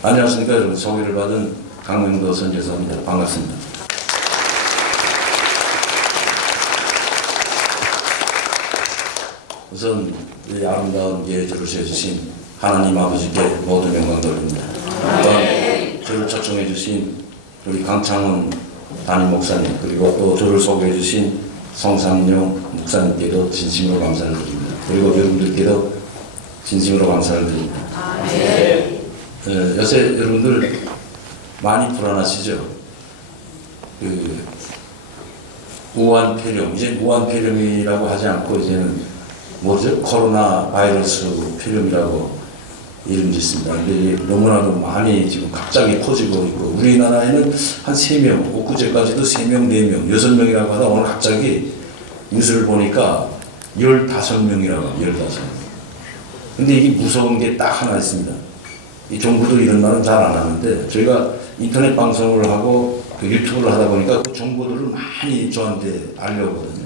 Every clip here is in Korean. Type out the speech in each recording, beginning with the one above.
안녕하십니까 여러분. 소개를 받은 강명도 선교사입니다. 반갑습니다. 우선 이 아름다운 예에 들으셔 주신 하나님 아버지께 모든 영광 돌립니다. 또한 저를 초청해 주신 우리 강창훈 담임 목사님, 그리고 또 저를 소개해 주신 성삼용 목사님께도 진심으로 감사를 드립니다. 그리고 여러분들께도 진심으로 감사를 드립니다. 요새 여러분들 많이 불안하시죠? 무한폐렴, 이제 무한폐렴이라고 하지 않고 이제는 뭐죠? 코로나 바이러스 폐렴이라고 이름 짓습니다. 근데 너무나도 많이 지금 갑자기 퍼지고 있고, 우리나라에는 한 3명, 엊그제까지도 3명, 4명, 6명이라고 하다 오늘 갑자기 뉴스를 보니까 15명이라고 합니다. 15명. 근데 이게 무서운 게 딱 하나 있습니다. 이 정부도 이런 말은 잘 안 하는데, 저희가 인터넷 방송을 하고 유튜브를 하다 보니까 그 정보들을 많이 저한테 알려오거든요.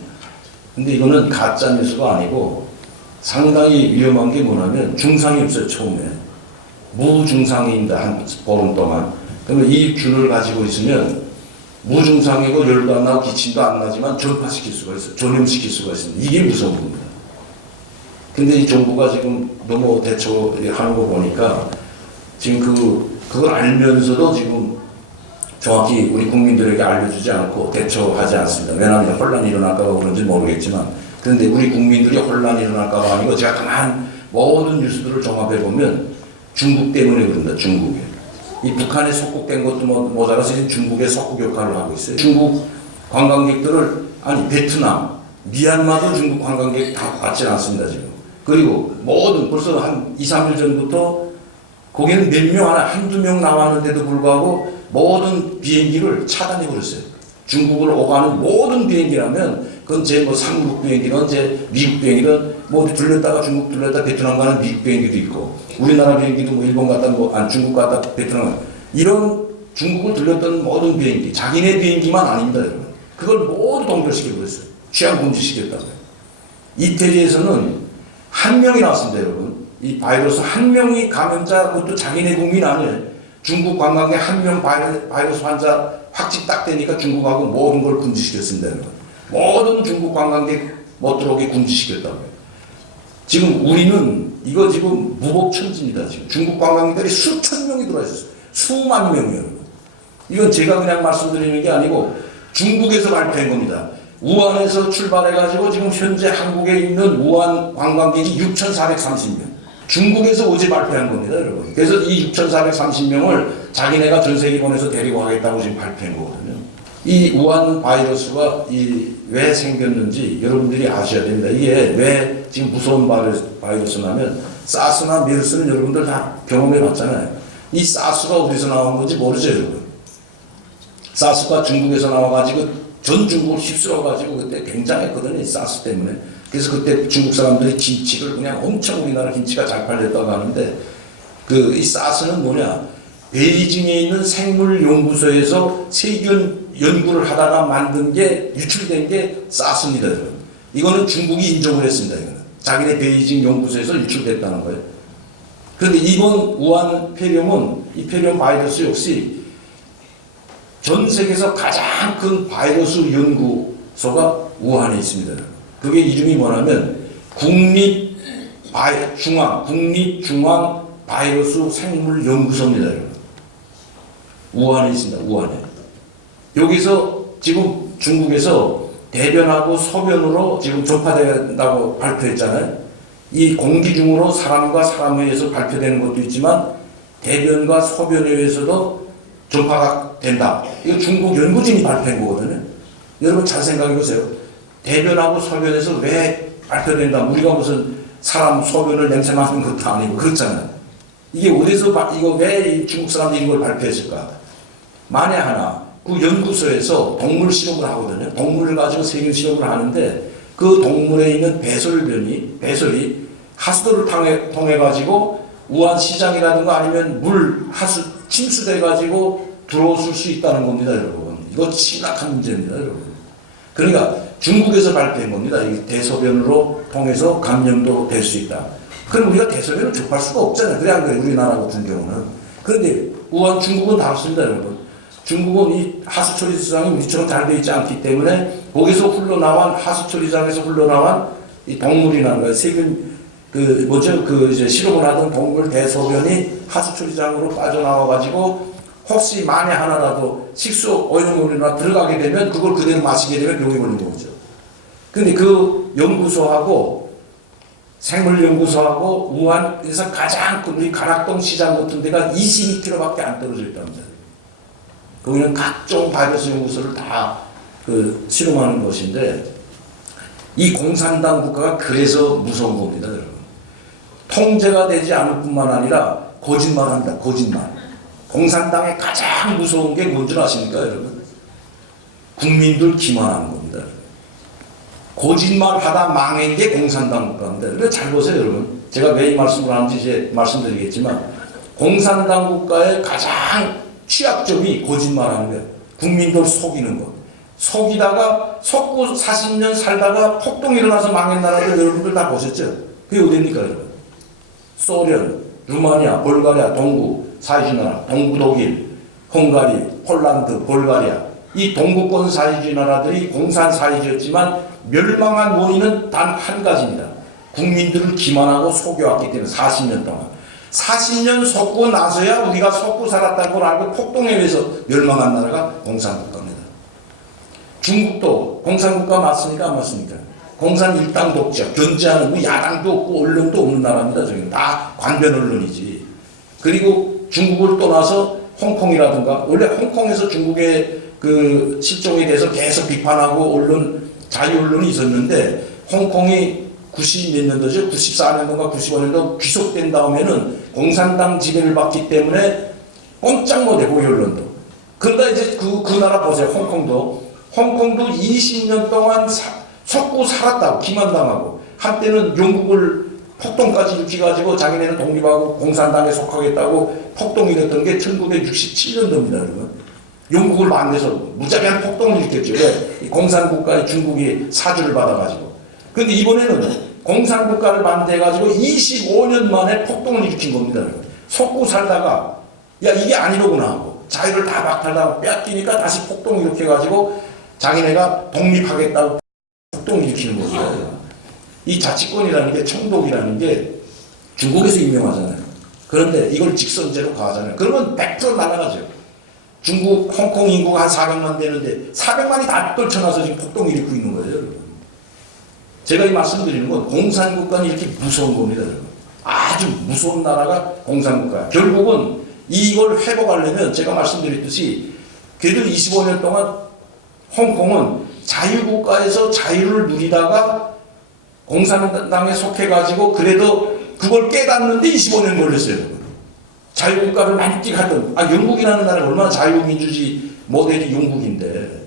근데 이거는 가짜 뉴스가 아니고 상당히 위험한 게 뭐냐면 증상이 없어요. 처음에 무증상입니다. 한 보름 동안. 그러면 이 균을 가지고 있으면 무증상이고 열도 안 나고 기침도 안 나지만 전파시킬 수가 있어요. 전염시킬 수가 있습니다. 이게 무서운 겁니다. 근데 이 정부가 지금 너무 대처하는 거 보니까 지금 그걸 알면서도 지금 정확히 우리 국민들에게 알려주지 않고 대처하지 않습니다. 왜냐하면 혼란이 일어날까 봐 그런지 모르겠지만, 그런데 우리 국민들이 혼란이 일어날까 봐 아니고 제가 가만 모든 뉴스들을 종합해 보면 중국 때문에 그런다. 중국에. 이 북한에 속국된 것도 모자라서 지금 중국의 속국 역할을 하고 있어요. 중국 관광객들을, 아니 베트남, 미얀마도 중국 관광객 다 받지 않습니다 지금. 그리고 모든 벌써 한 2, 3일 전부터 거기는 몇 명 하나 한두 명 나왔는데도 불구하고 모든 비행기를 차단해 버렸어요. 중국으로 오가는 모든 비행기라면 그건 제 뭐 삼국 비행기든 제 미국 비행기든 뭐 들렸다가 중국 들렸다 베트남 가는 미국 비행기도 있고, 우리나라 비행기도 뭐 일본 갔다 중국 갔다 베트남, 이런 중국을 들렸던 모든 비행기, 자기네 비행기만 아닙니다 여러분. 그걸 모두 동결시켜 버렸어요. 취향 금지시켰다고요. 이태리에서는 한 명이 나왔습니다 여러분. 이 바이러스 한 명이 감염자, 그것도 자기네 국민 아니에요. 중국 관광객 한 명 바이러스 환자 확진 딱 되니까 중국하고 모든 걸 금지시켰습니다 여러분. 모든 중국 관광객 못 들어오게 금지시켰다고요. 지금 우리는 이거 지금 무법천지입니다. 지금 중국 관광객들이 수천 명이 들어와 있었어요. 수만 명이에요 여러분. 이건 제가 그냥 말씀드리는 게 아니고 중국에서 발표한 겁니다. 우한에서 출발해가지고 지금 현재 한국에 있는 우한 관광객이 6,430명. 중국에서 어제 발표한 겁니다, 여러분. 그래서 이 6,430명을 자기네가 전 세계 보내서 데리고 가겠다고 지금 발표한 거거든요. 이 우한 바이러스가 왜 생겼는지 여러분들이 아셔야 됩니다. 이게 왜 지금 무서운 바이러스냐면, 사스나 메르스는 여러분들 다 경험해 봤잖아요. 이 사스가 어디서 나온 건지 모르죠, 여러분. 사스가 중국에서 나와가지고 전 중국을 휩쓸어가지고 그때 굉장했거든요, 이 사스 때문에. 그래서 그때 중국 사람들이 김치를 그냥 엄청, 우리나라 김치가 잘 팔렸다고 하는데, 이 사스는 뭐냐, 베이징에 있는 생물연구소에서 세균 연구를 하다가 만든 게, 유출된 게 사스입니다 여러분. 이거는 중국이 인정을 했습니다. 이거는 자기네 베이징 연구소에서 유출됐다는 거예요. 그런데 이번 우한 폐렴은, 이 폐렴 바이러스 역시 전 세계에서 가장 큰 바이러스 연구소가 우한에 있습니다. 그게 이름이 뭐냐면 국립중앙 바이러스 생물연구소입니다. 여러분. 우한에 있습니다. 우한에. 여기서 지금 중국에서 대변하고 소변으로 지금 전파된다고 발표했잖아요. 이 공기 중으로 사람과 사람에 의해서 발표되는 것도 있지만 대변과 소변에 의해서도 전파가 된다. 이거 중국 연구진이 발표한 거거든요. 여러분 잘 생각해 보세요. 대변하고 소변에서 왜 발표된다. 우리가 무슨 사람 소변을 냄새 맡는 것도 아니고 그렇잖아요. 이게 어디서 이거 왜 중국 사람들이 이걸 발표했을까? 만에 하나 그 연구소에서 동물 실험을 하거든요. 동물을 가지고 세균 실험을 하는데 그 동물에 있는 배설이 하수도를 통해 가지고 우한 시장이라든가 아니면 물 하수 침수돼 가지고 들어올 수 있다는 겁니다, 여러분. 이거 심각한 문제입니다, 여러분. 그러니까 중국에서 발표한 겁니다. 이 대소변으로 통해서 감염도 될 수 있다. 그럼 우리가 대소변을 접할 수가 없잖아요. 그래 안 그래? 우리나라 같은 경우는. 그런데 우한 중국은 다 없습니다, 여러분. 중국은 이 하수처리장이 우리처럼 잘 되어 있지 않기 때문에 거기서 흘러나온 하수처리장에서 흘러나온 이 동물이라는 거예요. 세균 이제 실험을 하던 동물 대소변이 하수처리장으로 빠져나와가지고 혹시 만에 하나라도 식수 오염물이나 들어가게 되면 그걸 그대로 마시게 되면 병이 걸리는 거죠. 근데 그 연구소하고 생물연구소하고 우한에서 가장 큰 우리 가락동 시장 같은 데가 22km밖에 안 떨어져 있답니다. 거기는 각종 바이러스 연구소를 다 실험하는 곳인데 이 공산당 국가가 그래서 무서운 겁니다, 여러분. 통제가 되지 않을 뿐만 아니라 거짓말합니다. 거짓말. 공산당의 가장 무서운 게 뭔지 아십니까, 여러분? 국민들 기만하는 겁니다. 거짓말하다 망한 게 공산당 국가입니다. 그러니까 잘 보세요, 여러분. 제가 왜 이 말씀을 하는지 이제 말씀드리겠지만 공산당 국가의 가장 취약점이 거짓말하는 거예요. 국민들 속이는 것. 속이다가 속고 40년 살다가 폭동이 일어나서 망한 나라들 여러분들 다 보셨죠? 그게 어디입니까, 여러분? 소련, 루마니아, 불가리아, 동구 사회주의 나라, 동구 독일, 헝가리, 폴란드, 불가리아 이 동구권 사회주의 나라들이 공산 사회주의였지만 멸망한 원인은 단 한 가지입니다. 국민들을 기만하고 속여왔기 때문에 40년 동안. 40년 속고 나서야 우리가 속고 살았다는 걸 알고 폭동에 의해서 멸망한 나라가 공산국가입니다. 중국도 공산국가 맞습니까? 안 맞습니까? 공산 일당 독재, 견제하는 야당도 없고 언론도 없는 나라입니다. 저기는 다 관변 언론이지. 그리고 중국을 떠나서 홍콩이라든가 원래 홍콩에서 중국의 그 실종에 대해서 계속 비판하고 자유 언론이 있었는데 홍콩이 90 몇 년도죠? 94년도인가 95년도 귀속된 다음에는 공산당 지배를 받기 때문에 꼼짝 못해 고위 언론도. 그러다 이제 그 나라 보세요. 홍콩도 20년 동안 속고 살았다고 기만당하고 한때는 영국을 폭동까지 일으켜가지고 자기네는 독립하고 공산당에 속하겠다고 폭동이 일었던 게 1967년도입니다, 여러분. 영국을 만나서 무자비한 폭동을 일으켰죠. 왜? 공산국가의 중국이 사주를 받아가지고. 근데 이번에는 공산국가를 반대해가지고 25년 만에 폭동을 일으킨 겁니다, 여러분. 속고 살다가 야 이게 아니로구나 하고 자유를 다 박탈하고 뺏기니까 다시 폭동을 일으켜가지고 자기네가 독립하겠다고 폭동을 일으키는 거죠. 이 자치권이라는 게 청독이라는 게 중국에서 유명하잖아요. 그런데 이걸 직선제로 가하잖아요. 그러면 100% 날아가죠. 중국, 홍콩 인구가 한 400만 되는데 400만이 다 떨쳐나서 지금 폭동을 일으키고 있는 거예요, 여러분. 제가 이 말씀드리는 건 공산국가는 이렇게 무서운 겁니다, 여러분. 아주 무서운 나라가 공산국가예요. 결국은 이걸 회복하려면 제가 말씀드렸듯이 그래도 25년 동안 홍콩은 자유국가에서 자유를 누리다가 공산당에 속해가지고 그래도 그걸 깨닫는데 25년 걸렸어요. 자유국가를 만끽하던 영국이라는 나라가 얼마나 자유민주주의 모델이 영국인데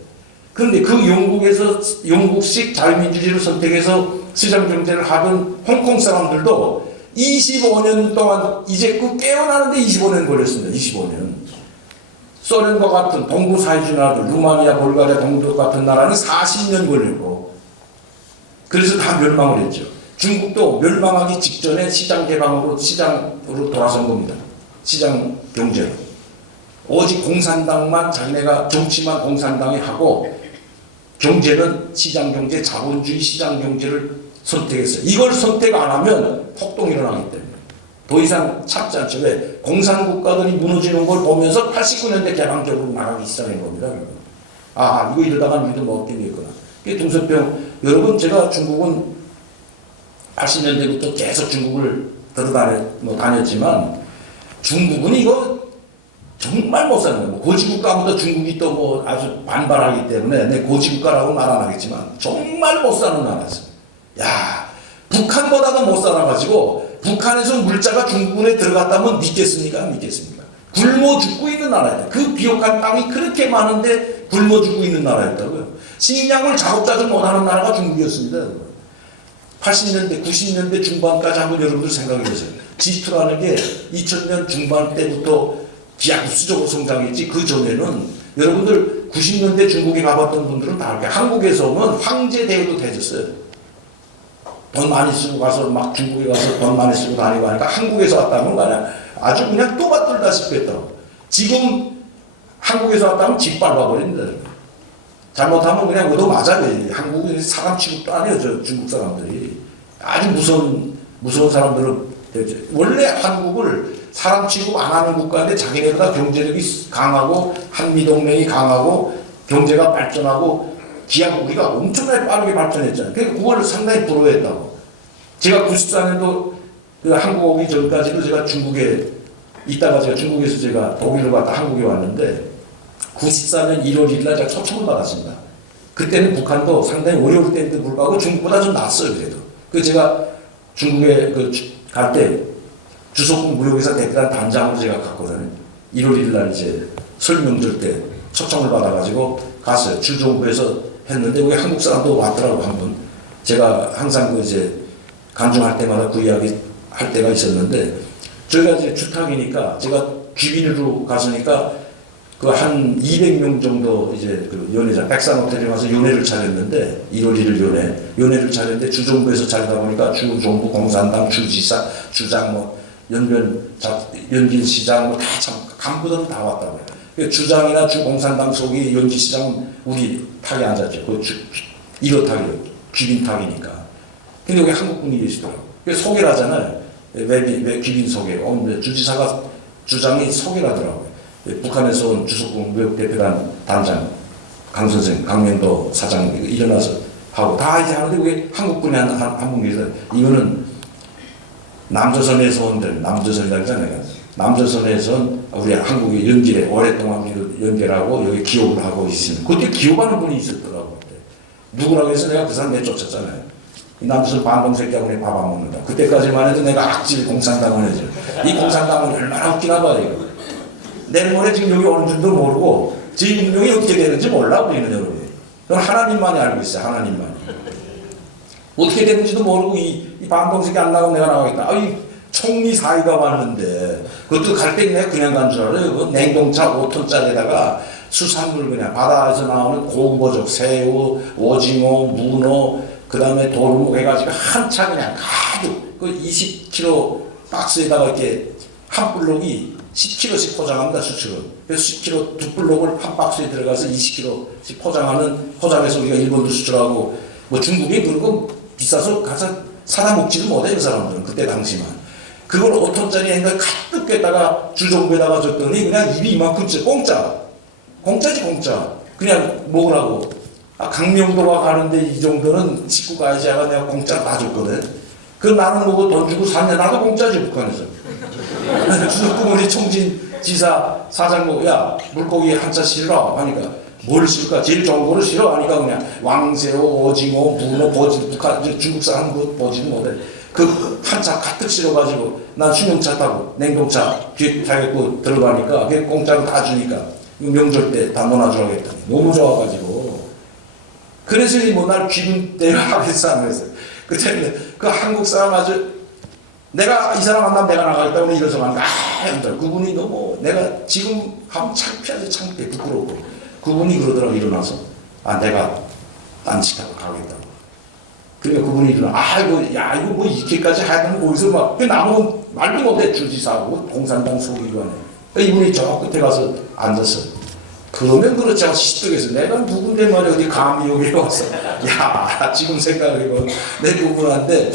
그런데 그 영국에서 영국식 자유민주주의를 선택해서 시장경제를 하던 홍콩 사람들도 25년 동안 이제 그 깨어나는데 25년 걸렸습니다. 25년. 소련과 같은 동구 사회주의 나라들 루마니아, 불가리아, 동독 같은 나라는 40년 걸리고 그래서 다 멸망을 했죠. 중국도 멸망하기 직전에 시장으로 돌아선 겁니다. 시장 경제로. 오직 공산당만 자기네가 정치만 공산당이 하고 경제는 시장 경제, 자본주의 시장 경제를 선택했어요. 이걸 선택 안 하면 폭동이 일어나기 때문에 더 이상 참지 않죠. 왜? 공산국가들이 무너지는 걸 보면서 89년대 개방적으로 나가기 시작한 겁니다. 이거 이러다가 우리도 먹게 되겠구나. 그게 등선병. 여러분 제가 중국은 80년대부터 계속 중국을 다녔지만 중국은 이거 정말 못 사는 거예요. 고지국가보다 중국이 또 아주 반발하기 때문에 내 고지국가라고 말 안 하겠지만 정말 못 사는 나라였어요. 북한보다도 못 살아가지고 북한에서 물자가 중국에 들어갔다면 믿겠습니까? 굶어 죽고 있는 나라예요. 그 비옥한 땅이 그렇게 많은데 굶어 죽고 있는 나라였다고요. 식량을 자급자족 못하는 나라가 중국이었습니다. 80년대, 90년대 중반까지 한번 여러분들 생각해 보세요. G2라는 게 2000년 중반 때부터 기하급수적으로 성장했지 그 전에는 여러분들 90년대 중국에 가봤던 분들은 다 알게 한국에서 오면 황제 대우도 되졌어요. 돈 많이 쓰고 가서 막 중국에 가서 돈 많이 쓰고 다니고 하니까 한국에서 왔다는 거 아니야. 아주 그냥 또받들다 밟았다시피 했다고. 지금 한국에서 왔다면 짓밟아버린다. 잘못하면 그냥 얻어맞아요. 한국은 사람 취급도 안 해요. 저 중국 사람들이. 아주 무서운 사람들은 원래 한국을 사람 취급 안 하는 국가인데 자기네보다 경제력이 강하고 한미동맹이 강하고 경제가 발전하고 기업 우리가 엄청나게 빠르게 발전했잖아요. 그러니까 그걸 상당히 부러워했다고. 제가 94년도 그 한국 오기 전까지도 제가 중국에 있다가 제가 중국에서 제가 독일을 갔다 한국에 왔는데 94년 1월 1일 날 제가 초청을 받았습니다. 그때는 북한도 상당히 어려울 때인데 불구하고 중국보다 좀 낫어요. 그래도. 그래서 제가 중국에 갈 때 주소국 무역회사 대표단 단장으로 제가 갔거든요. 1월 1일 날 이제 설 명절 때 초청을 받아가지고 갔어요. 주정부에서 했는데 우리 한국 사람도 왔더라고 한 분. 제가 항상 그 이제 간증할 때마다 그 이야기 할 때가 있었는데 저희가 이제 주탁이니까 제가 귀빈으로 갔으니까 그 한 200명 정도 이제 그 연회장 백산호텔에 가서 연회를 차렸는데 1월 1일 연회를 차렸는데 주정부에서 차리다 보니까 주정부 공산당 주지사 주장 뭐 연길시장 뭐 다 참 간부들은 다 왔다고요. 그 주장이나 주공산당 속이 연길시장은 우리 탁에 앉았죠. 그 1호 탁이요. 귀빈 탁이니까. 근데 여기 한국분이 계시더라고요. 그래서 소개를 하잖아요. 왜 귀빈 소개. 주지사가 주장이 소개를 하더라고요. 북한에서 온 주석국 무역대표단 단장 강선생, 강명도 사장 일어나서 하고 다 이제 하는데 왜 한국분이 한 분 계세요. 이거는 남조선에서 온 데는 남조선이라고 하잖아요. 남조선에서 온 우리 한국이 연길에 오랫동안 연결하고 여기 기업을 하고 있습니다. 그때 기업하는 분이 있었더라고요. 누구라고 해서 내가 그 사람 내쫓았잖아요. 남조선 반동새끼하고 내 밥 안 먹는다. 그때까지만 해도 내가 악질 공산당을 해줘. 이 공산당은 얼마나 웃기나 봐요. 이거. 내일 모레 지금 여기 오는 줄도 모르고 제 운명이 어떻게 되는지 몰라 우리는 여러분. 그건 하나님만이 알고 있어요. 하나님만이. 어떻게 되는지도 모르고 이 반동색이 안 나가면 내가 나가겠다. 이 총리 사위가 왔는데 그것도 갈 때 내가 그냥 간 줄 알아요. 그 냉동차 5톤짜리에다가 수산물 그냥 바다에서 나오는 고구버섯, 새우, 오징어, 문어, 그 다음에 도루묵 해가지고 한 차 그냥 가득 그 20kg 박스에다가 이렇게 한 블록이 10kg씩 포장합니다. 수출은. 그래서 10kg 두 블록을 한 박스에 들어가서 20kg씩 포장해서 우리가 일본도 수출하고 뭐 중국에 그런 거 비싸서 가서 사다 먹지도 못해 그 사람들은 그때 당시만. 그걸 5톤짜리 행가 가득 꿰다가 주정부에다가 줬더니 그냥 입이 이만큼씩 공짜지 공짜. 그냥 먹으라고. 강명도가 가는데 이 정도는 식구 가야지 하가 내가 공짜 다 줬거든. 그 나는 먹고 돈 주고 샀냐. 나도 공짜지 북한에서. 주석국 우리 총진 지사 사장 보고 야 물고기 한차 실어 하니까 뭘 실까 제일 좋은 거를 실어 하니까 그냥 왕새우 오징어 문어 보지 북한 중국 사람 그 보지도 못해 그 한차 가득 실어가지고 난 수용차 타고 냉동차 뒤에 타고 들어가니까 그게 공짜로 다 주니까 명절 때 다 놀아주라고 했더니 너무 좋아가지고 그래서 뭐날 귀빈 때를 하겠어 안 그랬어요. 그때 그 한국 사람 아주 내가 이 사람 만나면 내가 나가겠다고 이래서 가니까 그분이 너무 내가 지금 하면 창피하지 창피해 부끄럽고 그분이 그러더라고 일어나서 내가 딴짓하고 가겠다고. 그러니까 그분이 일어나 이거 뭐 이렇게까지 하여튼 거기서 막 남은 말도 못해 주지사하고 공산당 소기관에 이분이 저 끝에 가서 앉았어. 그러면 그렇지 않고 시댁에서 내가 누군데 말이야 어디 감히 여기 와서 야 지금 생각해보면 내 그분한테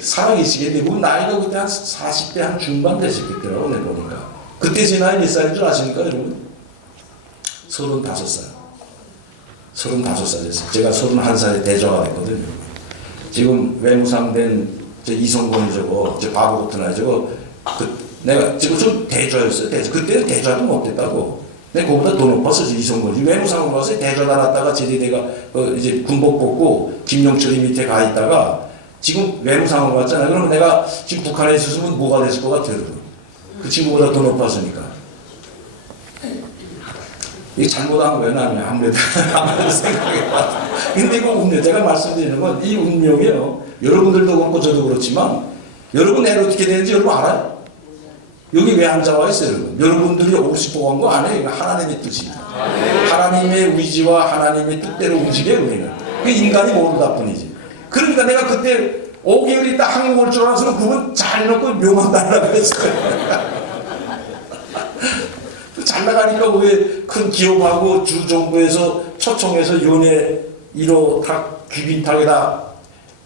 사랑이시겠는데 그 나이가 그때 한 40대 한 중반 되셨겠더라고 내 보니까. 그때 제 나이 몇 살인 줄 아십니까 여러분? 35살. 35살이었어요. 제가 31살에 대조가 됐거든요. 지금 외무상된 이성권이 저 바보 같은 아이 내가 지금 좀 대조였어요. 그때는 대조도 못했다고. 근데 그거보다 더 높았어, 이성권이. 외무상으로 가서 대조 달았다가 제대대가 이제 군복 벗고 김용철이 밑에 가 있다가 지금 외무상으로 갔잖아요. 그러면 내가 지금 북한에 있었으면 뭐가 됐을 것 같아요. 그 친구보다 더 높았으니까. 이게 잘못한 거예요, 나는 아무래도 생각해봐. 근데 이거 운명, 제가 말씀드리는 건 이 운명이에요. 여러분들도 그렇고 저도 그렇지만 여러분 내일 어떻게 되는지 여러분 알아요? 여기 왜 앉아와 있어요, 여러분? 여러분들이 오고 싶어 한 거 아니에요. 이거 하나님의 뜻입니다. 하나님의 의지와 하나님의 뜻대로 움직여요, 우리는. 그 인간이 모르다 뿐이지. 그러니까 내가 그때 5개월 있다 한국 올 줄 알아서 그분 잘 해놓고 묘만 달라고 했어요. 잘 나가니까 왜 큰 기업하고 주정부에서 초청해서 연예 1호 다 귀빈탁에다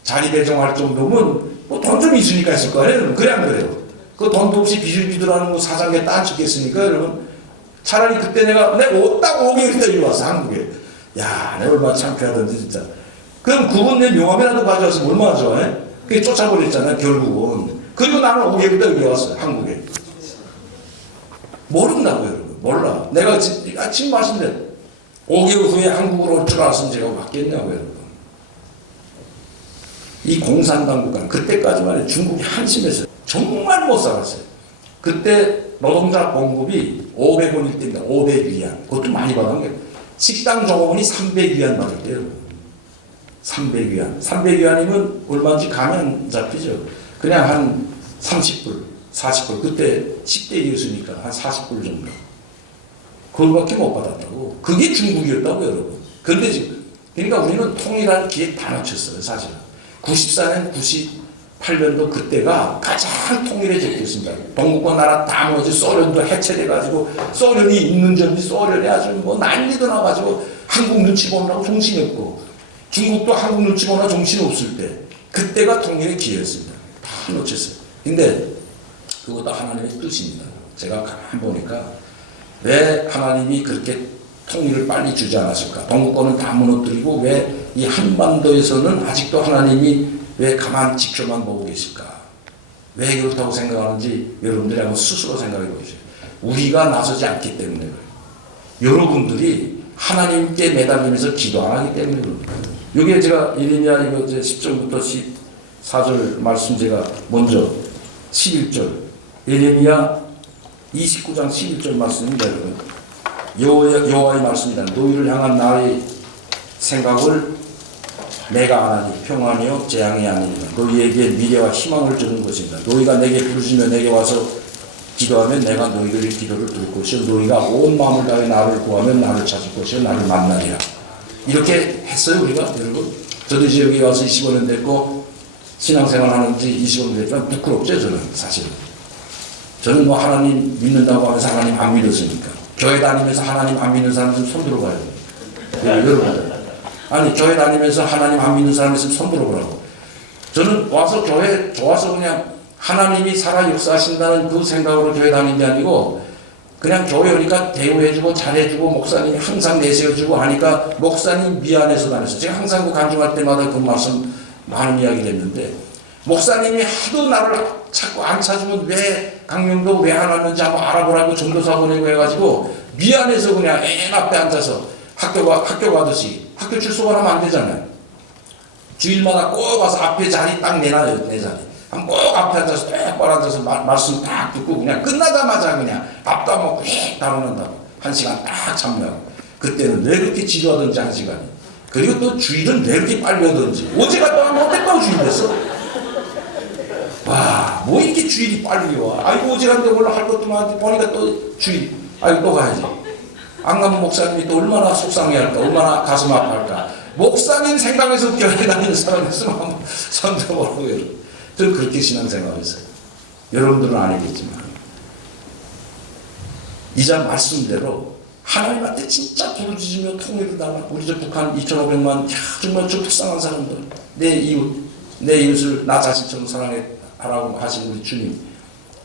자리 배정할 정도면 뭐 돈 좀 있으니까 했을 거 아니에요. 그래 안 그래요? 그 돈도 없이 비실비실하는 거 사장에 딴짓겠습니까? 여러분 차라리 그때 내가 딱 5개월 있다 여기 왔어 한국에. 야, 내가 얼마나 창피하던지 진짜. 그럼 그분 내 명함이라도 가져왔으면 얼마나 좋아해? 그게 쫓아버렸잖아요 결국은. 그리고 나는 5개월 있다 여기 왔어요 한국에. 모른다고요 여러분. 몰라. 내가 지금 말씀드려 5개월 후에 한국으로 올 줄 알았으면 제가 왔겠냐고 여러분. 이 공산당국가 그때까지만 해도 중국이 한심했어요. 정말 못 살았어요. 그때 노동자 봉급이 500원일 때입니다. 500위안. 그것도 많이 받은 게 식당 종업원이 300위안 받을 때요. 300위안. 300위안이면 얼마인지 감이 안 잡히죠. 그냥 한 30불, 40불. 그때 10대이었으니까 한 40불 정도. 그걸밖에 못 받았다고. 그게 중국이었다고 여러분. 그런데 지금 그러니까 우리는 통일할 기회 다 놓쳤어요 사실은. 94년, 98년도 그때가 가장 통일해졌습니다. 동구권 나라 다 무너지고 소련도 해체돼가지고 소련이 있는지 없는지 소련이 아주 뭐 난리도 나가지고 한국 눈치 보느라고 정신이 없고 중국도 한국 눈치 보느라 정신이 없을 때 그때가 통일의 기회였습니다. 다 놓쳤어요. 근데 그것도 하나님의 뜻입니다. 제가 가만 보니까 왜 하나님이 그렇게 통일을 빨리 주지 않았을까? 동구권은 다 무너뜨리고 왜 이 한반도에서는 아직도 하나님이 왜 가만 지켜만 보고 계실까? 왜 그렇다고 생각하는지 여러분들이 한번 스스로 생각해 보세요. 우리가 나서지 않기 때문에 그래요. 여러분들이 하나님께 매달리면서 기도 안 하기 때문에 그럽니다. 여기에 제가 예레미야 이거 이제 10절부터 14절 말씀 제가 먼저 11절 예레미야 29장 11절 말씀입니다. 여러분. 여호와의 말씀이다. 너희를 향한 나의 생각을 내가 하나니 평안이요 재앙이 아니니라. 너희에게 미래와 희망을 주는 것입니다. 너희가 내게 부르시며 내게 와서 기도하면 내가 너희들의 기도를 들을 것이요 너희가 온 마음을 다해 나를 구하면 나를 찾을 것이요 나를 만나리라. 이렇게 했어요 우리가 여러분. 저도 이제 여기 와서 25년 됐고 신앙생활 하는지 25년 됐지만 부끄럽죠 저는 사실은. 저는 뭐 하나님 믿는다고 하면서 하나님 안 믿었으니까. 교회 다니면서 하나님 안 믿는 사람 좀 손 들어봐요. 여러분. 아니 교회 다니면서 하나님 안 믿는 사람 있으면 손 들어보라고. 저는 와서 교회 좋아서 그냥 하나님이 살아 역사하신다는 그 생각으로 교회 다니는 게 아니고 그냥 교회 오니까 대우해주고 잘해주고 목사님이 항상 내세워주고 하니까 목사님 미안해서 다녔어요. 제가 항상 그 간증할 때마다 그 말씀 많은 이야기를 했는데 목사님이 하도 나를 자꾸 안 찾으면 왜 강명도 왜 안 왔는지 한번 알아보라고 전도사 보내고 해가지고 미안해서 그냥 애 앞에 앉아서 학교 가듯이 학교 출석을 하면 안 되잖아요. 주일마다 꼭 와서 앞에 자리 딱 내놔요. 내 자리. 꼭 앞에 앉아서 똑바로 앉아서 말씀 딱 듣고 그냥 끝나자마자 그냥 밥도 안 먹고 다뤄낸다고. 1시간 딱 참여하고. 그때는 왜 그렇게 지루하던지 1시간이. 그리고 또 주일은 왜 그렇게 빨리 오던지. 어제 갔다 와면 어땠다고 주일 됐어? 와, 뭐 이렇게 주일이 빨리 와. 아이고 어제 갔는데 원래 할 것도 많은데 보니까 또 주일. 아이고 또 가야지. 안 가면 목사님이 또 얼마나 속상해할까, 얼마나 가슴 아파할까. 목사님 생각해서 교회 다니는 사람 있으면 한번 손들어보라고 여러분. 저는 그렇게 신앙생활했어요. 여러분들은 아니겠지만. 이자 말씀대로 하나님한테 진짜 부르짖으며 통일을 달라. 우리 저 북한 2,500만 정말 저 불쌍한 사람들. 내 이웃을 나 자신처럼 사랑하라고 하신 우리 주님.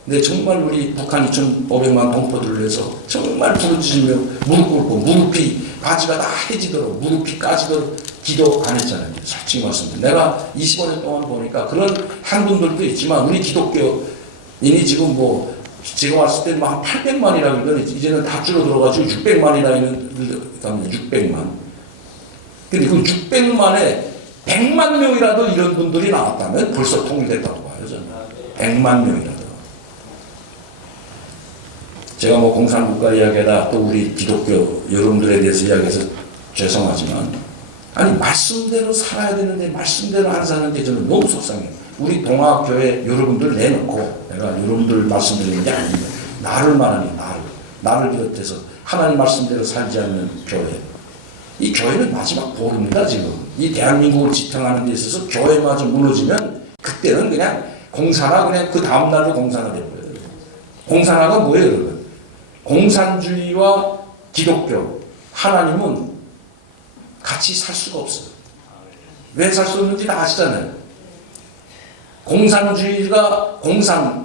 근데 정말 우리 북한 2,500만 동포들을 위해서 정말 부르짖으며 무릎 꿇고 무릎이 바지가 다 해지도록 무릎이 까지도록 기도 안 했잖아요. 솔직히 말씀드립니다. 내가 25년 동안 보니까 그런 한 분들도 있지만 우리 기독교인이 지금 뭐 제가 왔을 때는 한 800만이라고 그러더니 이제는 다 줄어들어가지고 600만이나 있는 600만. 근데 그 600만에 100만 명이라도 이런 분들이 나왔다면 벌써 통일됐다고 봐요. 저는. 100만 명이라도. 제가 뭐 공산국가 이야기하다 또 우리 기독교 여러분들에 대해서 이야기해서 죄송하지만 아니 말씀대로 살아야 되는데 말씀대로 안 사는 게 저는 너무 속상해요. 우리 동아교회 여러분들 내놓고 내가 여러분들 말씀드리는 게 아닙니다. 나를 말하니 나를 비롯해서 하나님 말씀대로 살지 않는 교회. 이 교회는 마지막 보루입니다. 지금 이 대한민국을 지탱하는 데 있어서 교회마저 무너지면 그때는 그냥 공산화 그냥 그 다음날로 공산화 돼버려요. 공산화가 뭐예요 여러분? 공산주의와 기독교, 하나님은 같이 살 수가 없어요. 왜 살 수 없는지 다 아시잖아요. 공산주의가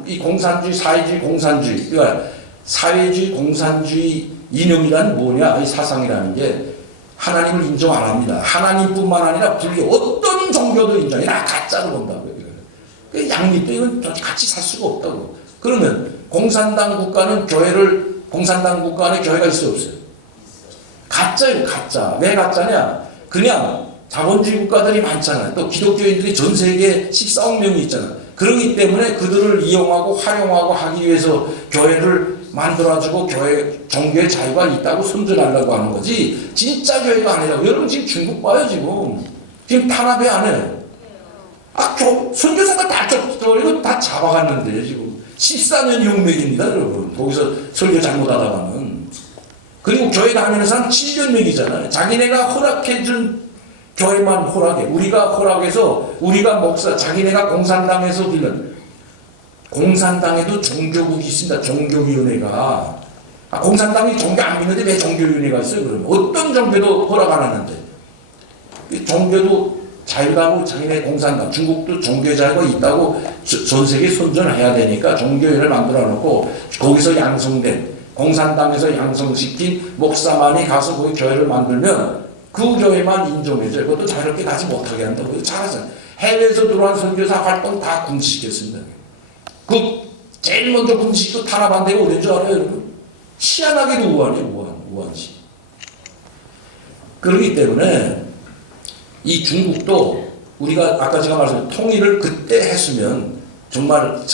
이 공산주의, 사회주의, 공산주의, 그러니까 사회주의, 공산주의 이념이란 뭐냐? 이 사상이라는 게 하나님을 인정 안 합니다. 하나님뿐만 아니라 불교 어떤 종교도 인정해. 다 가짜로 본다고요. 그 양립도 이건 같이 살 수가 없다고. 그러면 공산당 국가는 공산당 국가 안에 교회가 있어 없어요? 가짜예요, 가짜. 왜 가짜냐? 그냥 자본주의 국가들이 많잖아요. 또 기독교인들이 전 세계에 14억 명이 있잖아요. 그렇기 때문에 그들을 이용하고 활용하고 하기 위해서 교회를 만들어주고 종교의 자유가 있다고 선전하려고 하는 거지 진짜 교회가 아니라고. 여러분 지금 중국 봐요. 지금 탄압해 안 해요. 선교사가 이거 다 잡아갔는데 지금 14년 혁명입니다. 여러분 거기서 설교 잘못하다가는. 그리고 교회 다니는 사람 7년명이잖아요. 자기네가 허락해준 교회만 허락해. 우리가 허락해서 우리가 목사, 자기네가 공산당에서 빌런. 공산당에도 종교국이 있습니다. 종교위원회가. 공산당이 종교 안 믿는데 왜 종교위원회가 있어요? 그러면 어떤 종교도 허락 안 하는데. 종교도 자유라고 자기네 공산당, 중국도 종교 자유가 있다고 전 세계 선전을 해야 되니까 종교위원회를 만들어 놓고 거기서 양성된 공산당에서 양성시킨 목사만이 가서 거기 교회를 만들면 그 교회만 인정해줘요. 그것도 자유롭게 가지 못하게 한다고. 잘하잖아요. 해외에서 들어온 선교사 활동 다 금지시켰습니다. 제일 먼저 금지시키고 탄압한 데가 어딘 줄 알아요, 여러분? 희한하게도 우한이에요, 우한시. 그렇기 때문에 이 중국도 우리가 아까 제가 말씀드린 통일을 그때 했으면 정말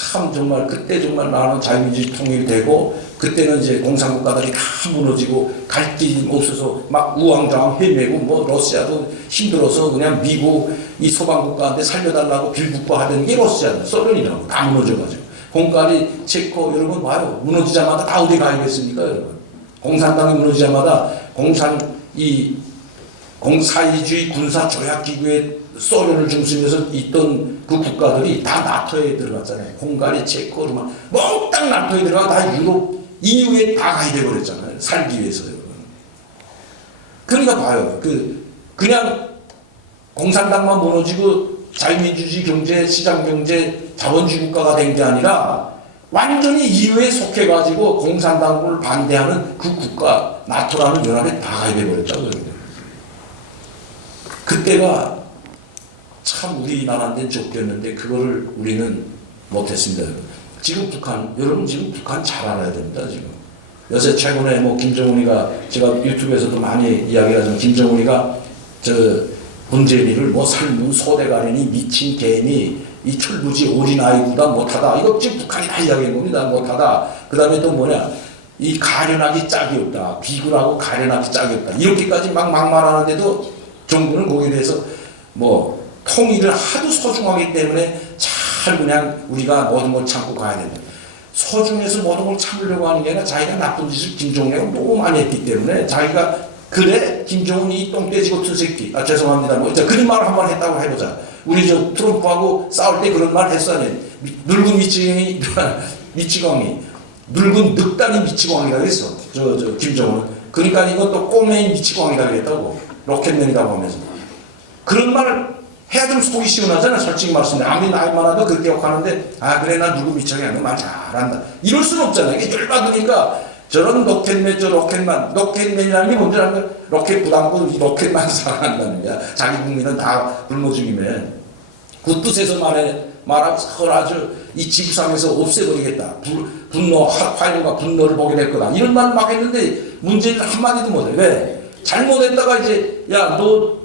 그때 정말 많은 자유민주주의 통일이 되고 그때는 이제 공산국가들이 다 무너지고 갈 길이 없어서 막 우왕좌왕 헤매고 뭐 러시아도 힘들어서 그냥 미국 이 소방국가한테 살려달라고 빌붙고 하던 게 러시아는 소련이라고 다 무너져가지고 공갈이 체코 여러분 봐요. 무너지자마자 다 어디 가야겠습니까 여러분. 공산당이 무너지자마자 공사회주의 군사조약기구에 소련을 중심해서 있던 그 국가들이 다 나토에 들어갔잖아요. 헝가리, 체코, 막 몽땅 나토에 들어가 다 유럽 EU에 다 가야 돼버렸잖아요. 살기 위해서요. 그러니까 봐요. 그냥 공산당만 무너지고 자유민주주의 경제, 시장경제, 자본주의 국가가 된 게 아니라 완전히 EU에 속해가지고 공산당을 반대하는 그 국가, 나토라는 연합에 다 가야 돼버렸다고 그러거든요. 그때가 참 우리나라한테는 쫓겼는데 그거를 우리는 못했습니다. 지금 여러분 지금 북한 잘 알아야 됩니다. 지금 요새 최근에 뭐 김정은이가 제가 유튜브에서도 많이 이야기를 하지만 김정은이가 문재인이를 뭐 삶은 소대가리니 미친 개니 이 철부지 어린아이보다 못하다. 이거 지금 북한이 다 이야기한 겁니다. 못하다. 그 다음에 또 뭐냐 이 가련하기 짝이 없다. 비굴하고 가련하기 짝이 없다. 이렇게까지 막 말하는데도 정부는 거기에 대해서 뭐 통일을 하도 소중하기 때문에 잘 그냥 우리가 모든 걸 참고 가야 된다. 소중해서 모든 걸 참으려고 하는 게 아니라 자기가 나쁜 짓을 김정은이가 너무 많이 했기 때문에 자기가 그래 김정은이 똥돼지 같은 새끼 죄송합니다 뭐 그런 말을 한번 했다고 해보자. 우리 트럼프하고 싸울 때 그런 말 했어. 늙은 미치광이 늙은 늑다리 미치광이라고 했어. 김정은은. 그러니까 이것도 꼬맹이 미치광이라고 그랬다고. 로켓맨이라고 하면서. 그런 말을 해야 좀 속이 시원하잖아. 솔직히 말씀드리면 아무리 나이 많아도 그렇게 욕하는데 그래 나 누구 미치광이야. 너 말 잘한다. 이럴 수는 없잖아. 이게 열받으니까 저런 로켓맨 로켓맨이라는 게 뭔지 아는 거야. 로켓 부담고 이 로켓만 사랑한다는 거야. 자기 국민은 다 굶어 죽이면 그 뜻에서 말하고 아주 이 지구상에서 없애버리겠다. 화염과 분노를 보게 될 거다. 이런 말을 막 했는데 문재인은 한마디도 못해. 왜? 잘못했다가 이제 야 너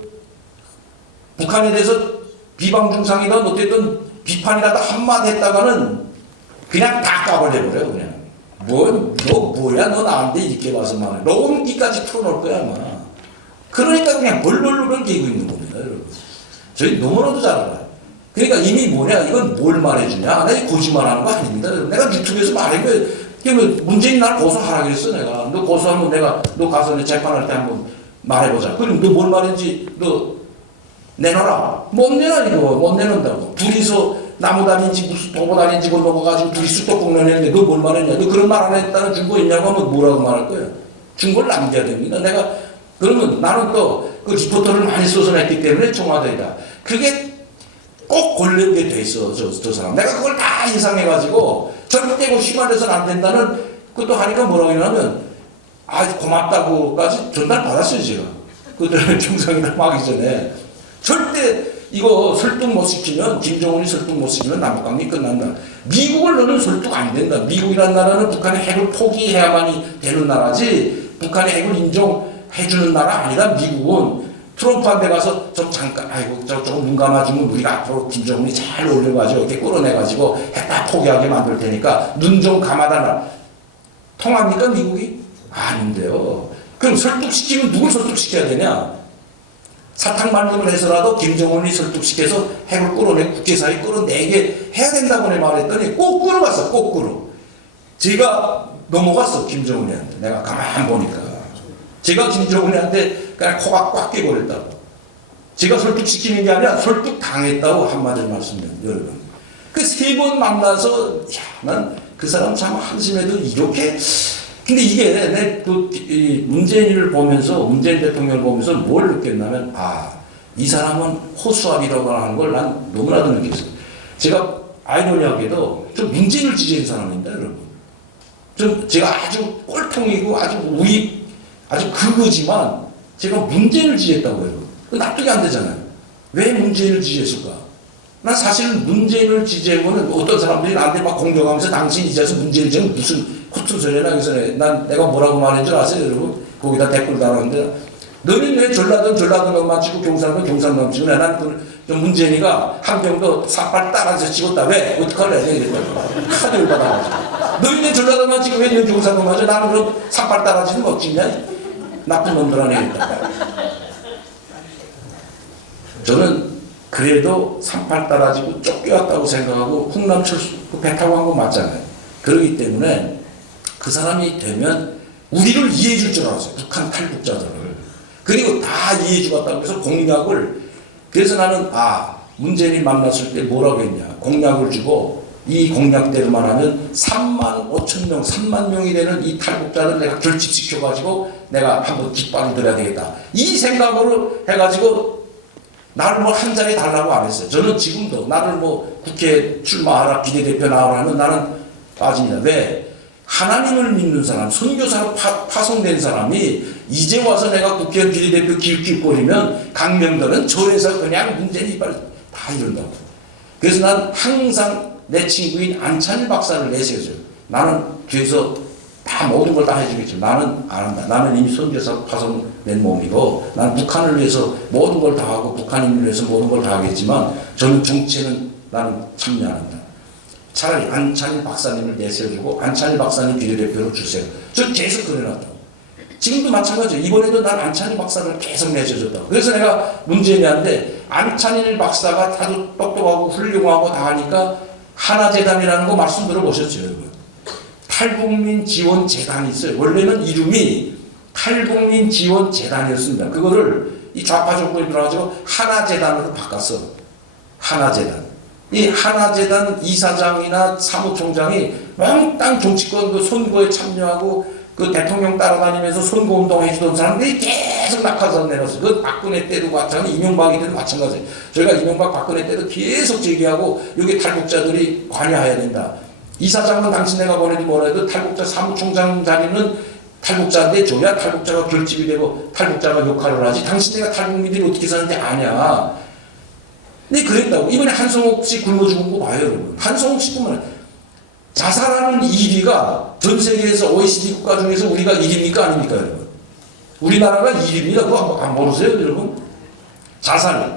북한에 대해서 비방 중상이든 어쨌든 비판이라도 한마디 했다가는 그냥 다 까버려버려요. 그냥 너 뭐야 너 나한테 이렇게 와서 말해. 녹음기까지 틀어놓을 거야 아마. 그러니까 그냥 벌벌벌 기고 있는 겁니다 여러분. 저희 너무나도 잘 알아요. 그러니까 이미 뭐냐 이건 뭘 말해주냐. 내가 거짓말하는 거 아닙니다. 내가 유튜브에서 말한 거예요. 문재인 날 고소하라 그랬어 내가. 너 고소하면 내가 너 가서 내 재판할 때 한번 말해보자. 그럼 너 뭘 말했는지 너 내놔라. 못 내놔 이거. 못 내놓는다고. 둘이서 나무다리인지 무슨 도보다리인지 그걸 먹어가지고 둘이 쑥떡국 내는데 그거 뭘 말했냐? 너 그런 말 안 했다는 증거 있냐고 하면 뭐라고 말할 거야? 증거를 남겨야 됩니다. 내가 그러면 나는 또 그 리포터를 많이 써서 냈기 때문에 청와대다. 그게 꼭 걸리게 돼 있어 저 사람. 내가 그걸 다 인상해가지고 절대 그 휘말려서는 안 된다는 그것도 하니까 뭐라고 했냐면 고맙다고까지 전달 받았어요 제가. 그들 정상회담 하기 전에 절대 이거 설득 못 시키면 김정은이 설득 못 시키면 남북관계 끝난다. 미국을 너는 설득 안 된다. 미국이라는 나라는 북한의 핵을 포기해야만이 되는 나라지 북한의 핵을 인정해주는 나라 아니다. 미국은 트럼프한테 가서 좀 잠깐 조금 눈 감아주면 우리가 앞으로 김정은이 잘 올려가지고 이렇게 끌어내가지고 핵 다 포기하게 만들 테니까 눈 좀 감아달라. 통합니까 미국이? 아닌데요. 그럼 설득시키면 누굴 설득시켜야 되냐? 사탕 말림을 해서라도 김정은이 설득시켜서 핵을 끌어내 국제사회 끌어내게 해야 된다고 내 말했더니 거꾸로 갔어. 거꾸로. 제가 넘어갔어 김정은이한테. 내가 가만 보니까 제가 김정은이한테 그냥 코가 꽉 깨버렸다고. 제가 설득시키는 게 아니라 설득당했다고 한마디로 말씀드립니다. 여러분. 그 세 번 만나서 난 그 사람 참 한심해도 이렇게 근데 이게 내 문재인을 보면서 문재인 대통령을 보면서 뭘 느꼈냐면 이 사람은 호수아비라고 하는 걸 난 너무나도 느꼈어요. 제가 아이러니하게도 좀 문재인을 지지한 사람입니다, 여러분. 좀 제가 아주 꼴통이고 아주 극우지만 제가 문재인을 지지했다고 해요. 납득이 안 되잖아요. 왜 문재인을 지지했을까? 난 사실 문재인을 지지하면 어떤 사람들이 나한테 막 공격하면서 당신 이제서 문재인을 지지하면 무슨 코튼 소리나 그래서 내가 뭐라고 말한 줄 아세요, 여러분? 거기다 댓글 달았는데 너는 왜 전라도만 찍고 경상도만 찍고 난 문재인이가 한경도 삿발 따라서 찍었다. 왜? 어떡할래? 내가 이랬다고. 카드를 받아가지고. 너는 왜 전라도만 찍고 왜 경상도만 찍어? 나는 그럼 삿발 따라지는 거 찍냐? 나쁜 놈들 안에 있다. 저는 그래도 38 따라지고 쫓겨왔다고 생각하고 흥남 배 타고 한 거 맞잖아요. 그렇기 때문에 그 사람이 되면 우리를 이해해 줄 줄 알았어요. 북한 탈북자들을. 그리고 다 이해해 주겠다고 해서 공약을 그래서 나는 문재인이 만났을 때 뭐라고 했냐. 공약을 주고 이 공약대로만 하면 3만 5천 명, 3만 명이 되는 이 탈북자를 내가 결집시켜가지고 내가 한번 깃발을 들어야 되겠다. 이 생각으로 해가지고 나를 한 자리 달라고 안 했어요. 저는 지금도 나를 국회에 출마하라 비례대표 나오라 하면 나는 빠집니다. 왜? 하나님을 믿는 사람, 선교사로 파송된 사람이 이제 와서 내가 국회의원 비례대표 기웃기웃거리면 강명들은 절에서 그냥 문재인 이발 다 이런다고. 그래서 난 항상 내 친구인 안찬일 박사를 내세워줘요. 나는 뒤에서 다 모든 걸 다 해주겠지. 나는 안 한다. 나는 이미 선교사 파송된 몸이고 나는 북한을 위해서 모든 걸 다 하고 북한인을 위해서 모든 걸 다 하겠지만 저는 정치는 나는 참여 안 한다. 차라리 안찬일 박사님을 내세워주고 안찬일 박사님 비례대표로 주세요. 저 계속 그래놨다고. 지금도 마찬가지예요. 이번에도 난 안찬일 박사를 계속 내세워줬다고. 그래서 내가 문재인한테 안찬일 박사가 아주 똑똑하고 훌륭하고 다 하니까 하나재단이라는 거 말씀 들어보셨죠, 여러분? 탈북민 지원 재단이 있어요. 원래는 이름이 탈북민 지원 재단이었습니다. 그거를 이 좌파 정권이 들어가지고 하나재단으로 바꿨어. 하나재단. 이 하나재단 이사장이나 사무총장이 몽땅 정치권 그 선거에 참여하고 그 대통령 따라다니면서 선거운동 해주던 사람들이 계속 낙하산 내렸어요. 그 박근혜 때도 마찬가지, 이명박이 때도 마찬가지예요. 저희가 이명박 박근혜 때도 계속 제기하고 여기 탈북자들이 관여해야 된다. 이사장은 당신 내가 보내도 뭐라도 탈북자 사무총장 자리는 탈북자인데 줘야 탈북자가 결집이 되고 탈북자가 역할을 하지. 당신네가 탈북민들이 어떻게 사는지 아냐. 근데 그랬다고. 이번에 한성욱 씨 굶어 죽은 거 봐요, 여러분. 한성욱 씨뿐만 아니라 자살하는 1위가 전 세계에서 OECD 국가 중에서 우리가 1위입니까 아닙니까, 여러분? 우리나라가 1위입니다. 그거 안 모르세요, 여러분? 자살.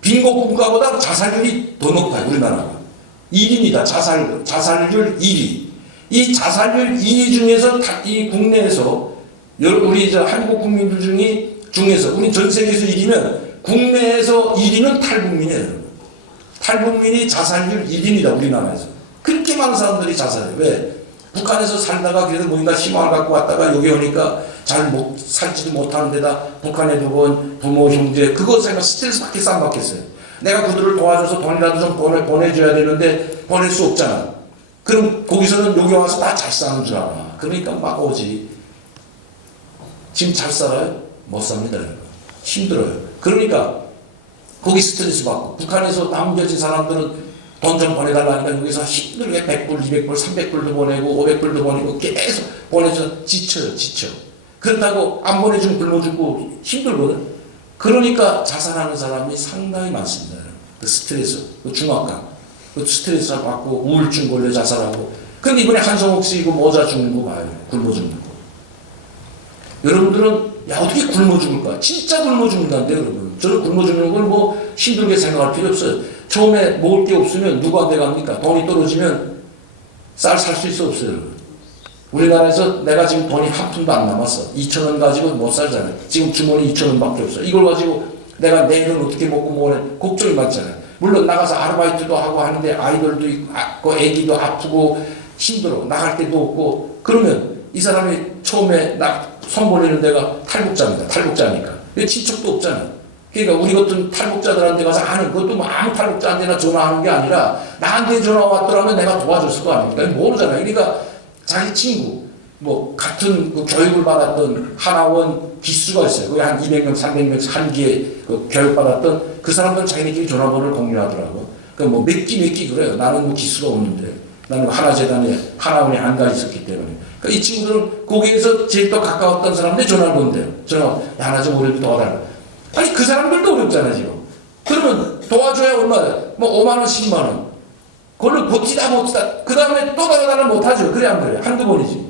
빈곤 국가보다 자살률이 더 높아요, 우리나라가. 1위입니다. 자살률 1위. 이 자살률 2위 중에서 이 국내에서 우리 한국 국민들 중에서 우리 전 세계에서 1위면 국내에서 1위는 탈북민이에요. 탈북민이 자살률 1위입니다. 우리나라에서. 그렇게 많은 사람들이 자살해요. 왜? 북한에서 살다가 그래도 뭔가 희망을 갖고 왔다가 여기 오니까 잘 살지도 못하는 데다 북한에 두고 부모, 형제 그것 생각 스트레스 받겠어 안 받겠어요? 내가 그들을 도와줘서 돈이라도 좀 보내줘야 되는데 보낼 수 없잖아. 그럼 거기서는 여기 와서 다 잘 사는 줄 알아. 그러니까 막 오지. 지금 잘 살아요? 못 삽니다. 힘들어요. 그러니까 거기 스트레스 받고, 북한에서 남겨진 사람들은 돈 좀 보내달라니까 여기서 힘들게 100불, 200불, 300불도 보내고 500불도 보내고 계속 보내서 지쳐요. 그렇다고 안 보내주면 굶어 죽고 힘들거든. 그러니까 자살하는 사람이 상당히 많습니다. 그 스트레스, 그 중압감, 그 스트레스 받고 우울증 걸려 자살하고. 근데 이번에 한성옥 씨 이거 모자 죽는 거 봐요. 굶어 죽는 거. 여러분들은 야 어떻게 굶어 죽을까? 진짜 굶어 죽는다는데 여러분. 저는 굶어 죽는 걸 뭐 힘들게 생각할 필요 없어요. 처음에 먹을 게 없으면 누구한테 갑니까? 돈이 떨어지면 쌀 살 수 있어 없어요 여러분. 우리나라에서 내가 지금 돈이 한 푼도 안 남았어. 2,000원 가지고 못 살잖아요. 지금 주머니 2,000원밖에 없어. 이걸 가지고 내가 내일은 어떻게 먹고 뭐래 걱정이 많잖아요. 물론 나가서 아르바이트도 하고 하는데 아이들도 있고 애기도 아프고 힘들어. 나갈 데도 없고. 그러면 이 사람이 처음에 손 보내는 데가 탈북자입니다. 탈북자니까. 친척도 없잖아요. 그러니까 우리 같은 탈북자들한테 가서 하는 그것도 뭐 아무 탈북자한테나 전화하는 게 아니라 나한테 전화 왔더라면 내가 도와줬을 거 아닙니까? 모르잖아요. 그러니까 자기 친구, 뭐 같은 그 교육을 받았던 하나원 기수가 있어요. 거기 한 200명, 300명 한기에 그 교육받았던 그 사람들은 자기네끼리 전화번호를 공유하더라고. 그러니까 뭐 몇 기 그래요. 나는 뭐 기수가 없는데. 나는 하나재단에 하나원에 안 가 있었기 때문에. 그러니까 이 친구들은 거기에서 제일 더 가까웠던 사람한테 전화를 건대요. 전화, 야, 나 좀 우리 도와달라. 아니, 그 사람들도 어렵잖아, 지금. 그러면 도와줘야 얼마야? 뭐 5만원, 10만원. 그걸로 버티다. 그 다음에 또 도와달라면 못하죠. 그래, 안 그래? 한두 번이지.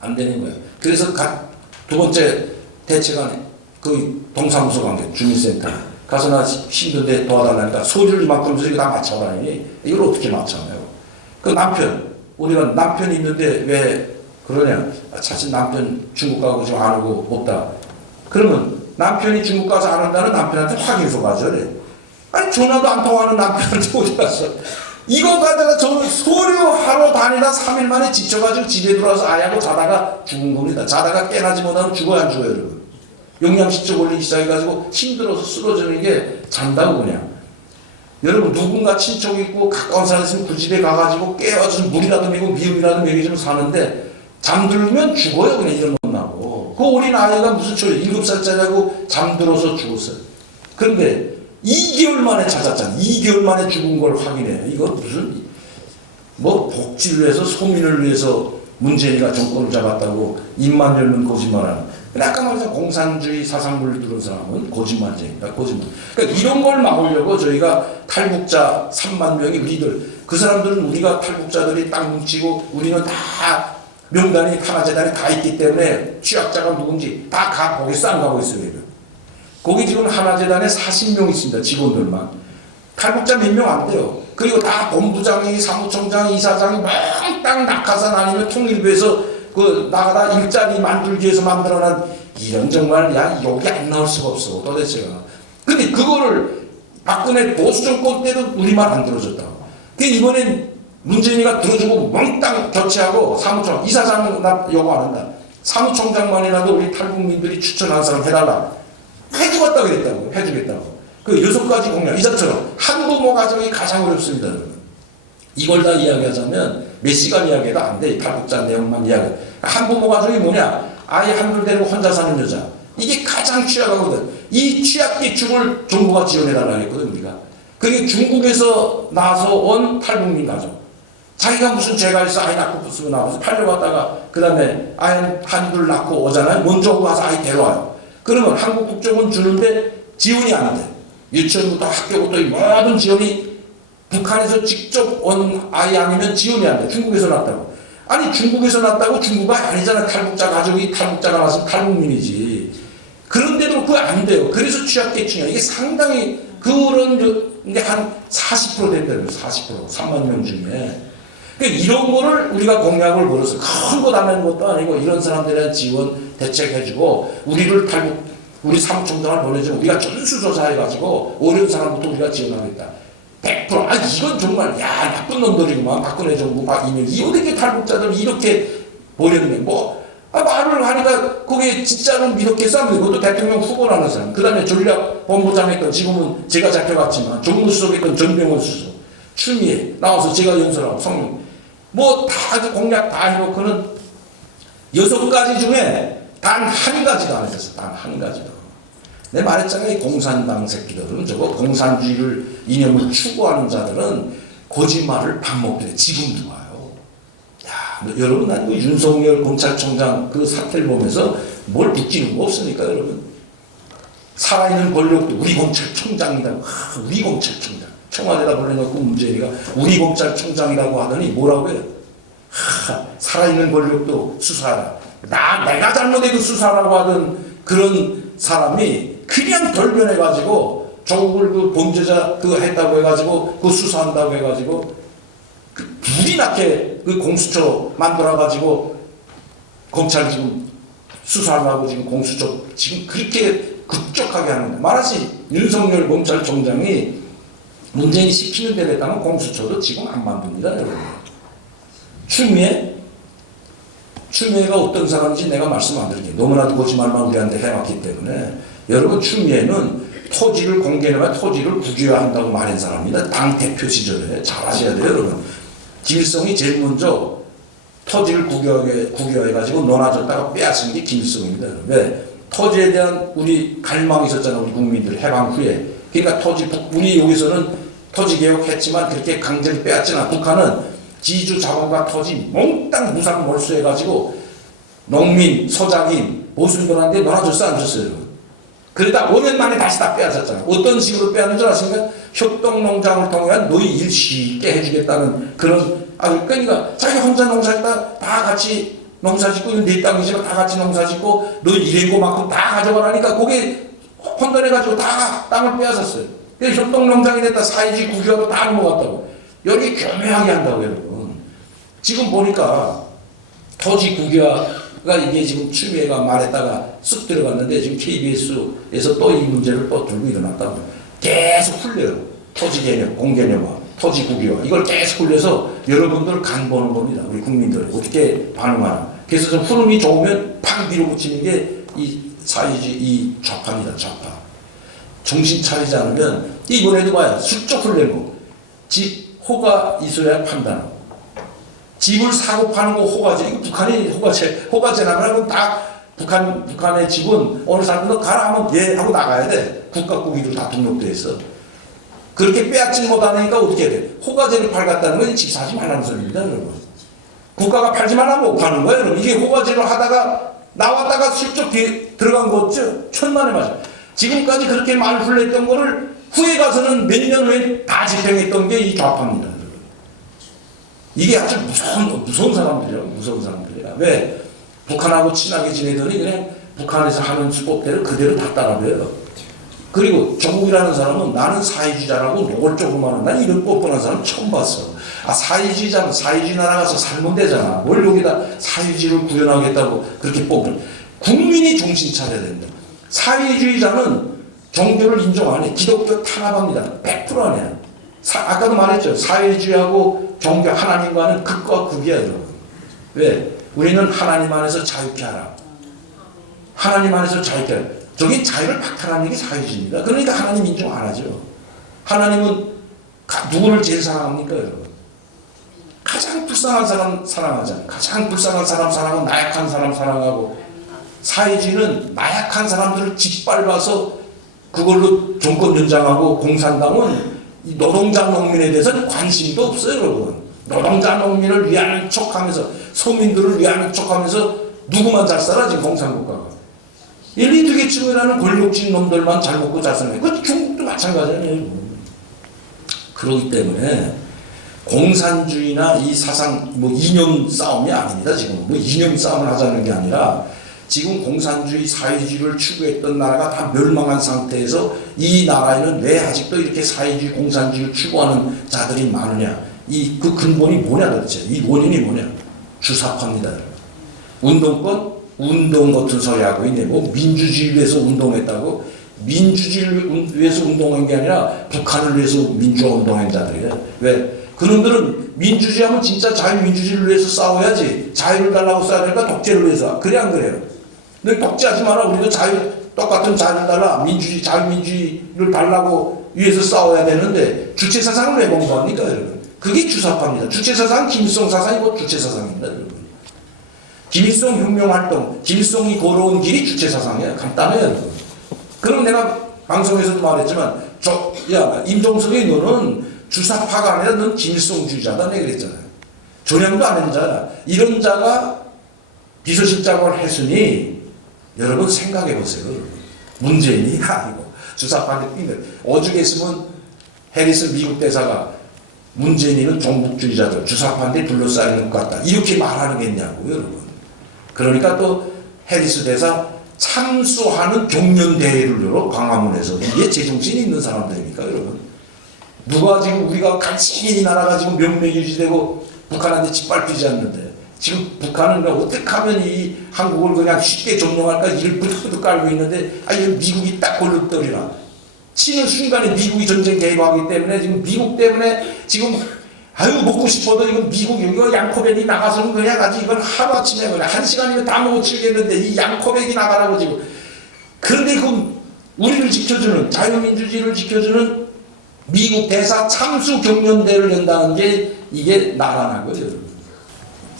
안 되는 거예요. 그래서 두 번째 대책안에 그 동사무소 관계, 주민센터. 가서 나 힘든데 도와달라니까 소리를 이만큼 이거 다 맞춰라니. 이걸 어떻게 맞춰요? 그 남편, 우리가 남편이 있는데 왜 그러냐? 사실 남편 중국 가고 지금 안 오고 없다. 그러면 남편이 중국 가서 안 온다는 남편한테 확인서 가져래. 아니 전화도 안 통하는 남편한테 어디 갔어? 이거 가다가 저는 소류하러 다니다 3일 만에 지쳐가지고 집에 들어와서 아야고 자다가 죽은 겁니다. 자다가 깨나지 못하면 죽어야 안 죽어요, 여러분. 영양실조 걸리기 시작해가지고 힘들어서 쓰러지는 게 잔다고 그냥. 여러분 누군가 친척이 있고 가까운 사람 있으면 그 집에 가가지고 깨워서 물이라도 먹이고 미음이라도 먹이면 사는데 잠들면 죽어요. 그냥 이런 것 나고. 그 어린 아이가 무슨 소리 7살짜리하고 잠들어서 죽었어요. 그런데 2개월 만에 찾았잖아요. 2개월 만에 죽은 걸 확인해요. 이거 무슨 뭐 복지를 위해서 소민을 위해서 문재인이가 정권을 잡았다고 입만 열면 거짓말하는. 아까 말했던 공산주의 사상물을 들은 사람은 거짓말쟁이다. 거짓말. 그러니까 이런 걸 막으려고 저희가 탈북자 3만 명이 우리들 그 사람들은 우리가 탈북자들이 딱 뭉치고 우리는 다 명단이 하나재단에 다 있기 때문에 취약자가 누군지 다 거기 싼 가고 있어요. 거기 지금 하나재단에 40명 있습니다. 직원들만. 탈북자 몇 명 안 돼요. 그리고 다 본부장이 사무총장 이사장이 몽땅 낙하산 아니면 통일부에서 그 나가다 일자리 만들기 위해서 만들어낸 이런 정말 야 여기 안 나올 수가 없어 도대체가. 근데 그거를 박근혜 보수 정권 때도 우리 말 안 들어줬다고. 그 이번엔 문재인이가 들어주고 몽땅 교체하고 사무총 이사장은 나 요구 안 한다. 사무총장만이라도 우리 탈북민들이 추천한 사람 해달라. 해주겠다 그랬다고. 해주겠다고. 그 6가지 공약 이자처럼 한부모 가정이 가장 어렵습니다. 여러분. 이걸 다 이야기하자면 몇 시간 이야기해도 안 돼. 탈북자 내용만 이야기. 한부모 가정이 뭐냐? 아이 한둘 데리고 혼자 사는 여자. 이게 가장 취약하거든. 이 취약계층을 정부가 지원해달라고 했거든 우리가. 그게 중국에서 나서 온 탈북민 가정. 자기가 무슨 죄가 있어 아이 낳고 부수고 나와서 팔려갔다가 그 다음에 아이 한둘 낳고 오잖아요. 먼저 와서 아이 데려와요. 그러면 한국 국적은 주는데 지원이 안 돼. 유치원부터 학교부터 모든 지원이 북한에서 직접 온 아이 아니면 지원이 안 돼. 중국에서 났다고. 아니 중국에서 났다고 중국가 아니잖아. 탈북자 가족이 탈북자가 나서 탈북민이지. 그런데도 그거 안 돼요. 그래서 취약계층이야. 이게 상당히 그런 게 한 40% 된다고요. 40%. 3만 명 중에. 그러니까 이런 거를 우리가 공약을 걸어서 큰 거 달라는 것도 아니고 이런 사람들에 대한 지원 대책해주고 우리 사무총장을 보내주면 우리가 전수조사해가지고 어려운 사람부터 우리가 지원하겠다. 100%. 아 이건 정말 나쁜 놈들이구만. 박근혜 정부 이면 이 어떻게 탈북자들 이렇게 버렸네. 뭐 말을 하니까 그게 진짜로 믿었겠어? 그것도 대통령 후보라는 사람. 그 다음에 전략본부장 했던, 지금은 제가 잡혀갔지만 정무수석 했던 전병헌 수석, 추미애 나와서 제가 연설하고 성명, 뭐 다 공약 다 해놓고는 6가지 중에 단 한 가지도 안 했었어. 단 한 가지도. 내 말했잖아요. 공산당 새끼들은, 저거 공산주의를 이념을 추구하는 자들은 거짓말을 밥 먹더래. 지금도 와요. 여러분, 난 그 윤석열 검찰총장 그 사태를 보면서 뭘 붙이는 거 없으니까, 여러분. 살아있는 권력도 우리 검찰총장이라고, 우리 검찰총장. 청와대에다 불러놓고 문재인이가 우리 검찰총장이라고 하더니 뭐라고 해요? 살아있는 권력도 수사하라. 내가 잘못해도 수사라고 하던 그런 사람이 그냥 돌변해가지고 조국을 그 범죄자 그거 했다고 해가지고 그 수사한다고 해가지고 불이 나게 그 공수처 만들어가지고 검찰이 지금 수사하려고 지금 공수처 지금 그렇게 급격하게 하는 거예요. 말하지 윤석열 검찰총장이 문재인이 시키는 대로 했다면 공수처도 지금 안 만듭니다, 여러분. 추미애가 어떤 사람인지 내가 말씀 안 드릴게요. 너무나도 거짓말만 우리한테 해왔기 때문에. 여러분, 추미애는 토지를 공개하면 토지를 국유화한다고 말한 사람입니다. 당 대표 시절에. 잘 아셔야 돼요, 여러분. 김일성이 제일 먼저 토지를 국유화해가지고 논아줬다가 빼앗은 게 김일성입니다. 왜? 토지에 대한 우리 갈망이 있었잖아요, 우리 국민들 해방 후에. 그러니까 우리 여기서는 토지 개혁했지만 그렇게 강제로 빼앗지나 북한은 지주 자본과 토지 몽땅 무상 몰수해가지고 농민, 소작인, 보수인들한테 놀아줬어, 안 줬어요? 그러다 5년 만에 다시 다 빼앗았잖아요. 어떤 식으로 빼앗는 줄 아십니까? 협동농장을 통해 너희 일 쉽게 해주겠다는 그런, 그러니까 자기 혼자 농사짓다 다 같이 농사짓고, 내 땅이지만 다 같이 농사짓고, 너희 일인 것만큼 다 가져가라니까 그게 혼돈해가지고 다 땅을 빼앗았어요. 그래서 협동농장이 됐다, 사회주의 국유화도 다 넘어갔다고. 여기 교묘하게 한다고, 여러분. 지금 보니까 토지 국유화가 이게 지금 추미애가 말했다가 쓱 들어갔는데 지금 KBS에서 또 이 문제를 또 들고 일어났다고. 계속 풀려요. 토지 개념, 공개념화, 토지 국유화. 이걸 계속 풀려서 여러분들 간 보는 겁니다. 우리 국민들. 어떻게 반응하나. 그래서 좀 흐름이 좋으면 팍 밀어붙이는 게 이 사회주의, 이 좌파입니다. 좌파. 정신 차리지 않으면 이번에도 봐요. 슬쩍 흘리고 집 호가 있어야 판단하고 집을 사고 파는 거 호가제. 이거 북한이 호가제라면 다 북한의 집은 어느 사람도 가라 하면 예 하고 나가야 돼. 국가국위로 다 등록돼 있어. 그렇게 빼앗지 못하니까 어떻게 해야 돼? 호가제를 팔갔다는 건 집 사지 말라는 소리입니다, 여러분. 국가가 팔지 말라고 파는 거예요, 여러분. 이게 호가제를 하다가 나왔다가 슬쩍 들어간 거 없죠? 천만에 맞아. 지금까지 그렇게 말 흘렸던 거를 후에 가서는 몇 년 후에 다 집행했던 게 이 좌파입니다. 이게 아주 무서운 사람들이에요. 무서운 사람들이야. 왜? 북한하고 친하게 지내더니 그냥 북한에서 하는 수법대로 그대로 다 따라해요. 그리고 조국이라는 사람은 나는 사회주의자라고 노골적으로 하는, 난 이런 뻔뻔한 사람 처음 봤어. 사회주의자면 사회주의 나라 가서 살면 되잖아. 뭘 여기다 사회주의를 구현하겠다고 그렇게 뽑는. 국민이 정신 차려야 된다. 사회주의자는 종교를 인정 안 해. 기독교 탄압합니다. 100%안 해요. 아까도 말했죠. 사회주의하고 종교 하나님과는 극과 극이야, 여러분. 왜? 우리는 하나님 안에서 자유케 하라. 하나님 안에서 자유케 하라. 저기 자유를 박탈하는 게 사회주의입니다. 그러니까 하나님 인정 안 하죠. 하나님은 누구를 제일 사랑합니까, 여러분? 가장 불쌍한 사람 사랑하잖아요. 가장 불쌍한 사람 사랑하고 나약한 사람 사랑하고. 사회주의는 나약한 사람들을 짓밟아서 그걸로 정권 연장하고, 공산당은 이 노동자 농민에 대해서는 관심도 없어요, 여러분. 노동자 농민을 위하는 척하면서, 서민들을 위하는 척하면서 누구만 잘 살아, 지금 공산국가가. 엘리트 계층이라는 권력진 놈들만 잘 먹고 잘 사는 거예요. 그 중국도 마찬가지예요. 그렇기 때문에 공산주의나 이 사상, 이념 싸움이 아닙니다. 지금 이념 싸움을 하자는 게 아니라 지금 공산주의, 사회주의를 추구했던 나라가 다 멸망한 상태에서 이 나라에는 왜 아직도 이렇게 사회주의, 공산주의를 추구하는 자들이 많으냐. 그 근본이 뭐냐 도대체. 이 원인이 뭐냐. 주사파입니다. 운동권, 운동 같은 소리 하고 있네. 민주주의를 위해서 운동했다고? 민주주의를 위해서 운동한 게 아니라 북한을 위해서 민주화 운동한 자들이에요. 왜? 그놈들은 민주주의하면 진짜 자유민주주의를 위해서 싸워야지. 자유를 달라고 싸워야 될까? 독재를 위해서. 그래 안 그래요? 너 독재하지 마라. 우리도 똑같은 자유를 달라. 민주주의, 자유민주주의를 달라고 위해서 싸워야 되는데 주체사상을 왜 공부합니까, 여러분? 그게 주사파입니다. 주체사상은 김일성 사상이고 주체사상입니다, 여러분. 김일성 혁명활동, 김일성이 걸어온 길이 주체사상이에요. 간단해요, 여러분. 그럼 내가 방송에서도 말했지만, 임종석이 너는 주사파가 아니라 넌 김일성주의자다, 내가 그랬잖아요. 전향도 안 했는 자야. 이런 자가 비서실장을 했으니, 여러분 생각해 보세요. 문재인이 아니고, 주사파한테 삐들. 오죽 했으면 해리스 미국 대사가 문재인이는 종북주의자들, 주사파한테 둘러싸이는 것 같다. 이렇게 말하겠냐고, 여러분. 그러니까 또 해리스 대사 참수하는 경연대회를 열어 광화문에서. 이게 제정신이 있는 사람들입니까, 여러분? 누가 지금 우리가 간신히 이 나라가 지금 명맥이 유지되고 북한한테 짓밟히지 않는데 지금 북한은 어떻게 하면 이 한국을 그냥 쉽게 점령할까 이를 부득부득 깔고 있는데 이거 미국이 딱 걸룩더리라. 치는 순간에 미국이 전쟁 개입하기 때문에 지금 미국 때문에 지금 먹고 싶어도 이거 미국 이거 양코백이 나가서는 그냥 아주 이건 하루아침에 그냥 1시간이면 다 먹어 치겠는데 이 양코백이 나가라고 지금. 그런데 그 우리를 지켜주는 자유민주주의를 지켜주는 미국 대사 참수 경연대회를 연다는 게 이게 나라나고요, 여러분.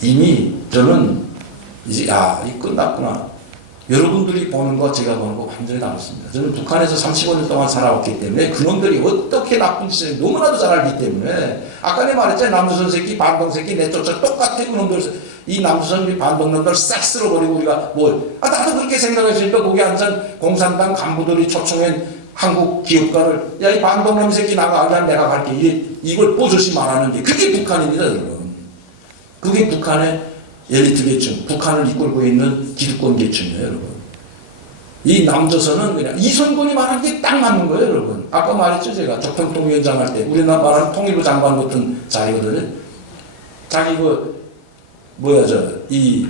이미 저는 이제 이 끝났구나. 여러분들이 보는 거 제가 보는 거 완전히 다릅니다. 저는 북한에서 35년 동안 살아왔기 때문에 그놈들이 어떻게 나쁜 짓을 너무나도 잘 알기 때문에 아까 내가 말했잖아요. 남조선 새끼 반동 새끼 내쫓아 똑같아. 그놈들 이 남조선 반동놈들 싹 쓸어버리고 우리가 나도 그렇게 생각했으니까 거기 앉은 공산당 간부들이 초청한 한국 기업가를 이 반동놈 새끼 나가 그냥 내가 갈게 이걸 뽀조시 말하는 게 그게 북한입니다, 여러분. 그게 북한의 엘리트 계층, 북한을 이끌고 있는 기득권 계층이에요, 여러분. 이 남조선은 그냥 이성근이 말한 게 딱 맞는 거예요, 여러분. 아까 말했죠, 제가 조평통위원장 할 때 우리나라 말하는 통일부 장관 같은 자리거든요. 자기 이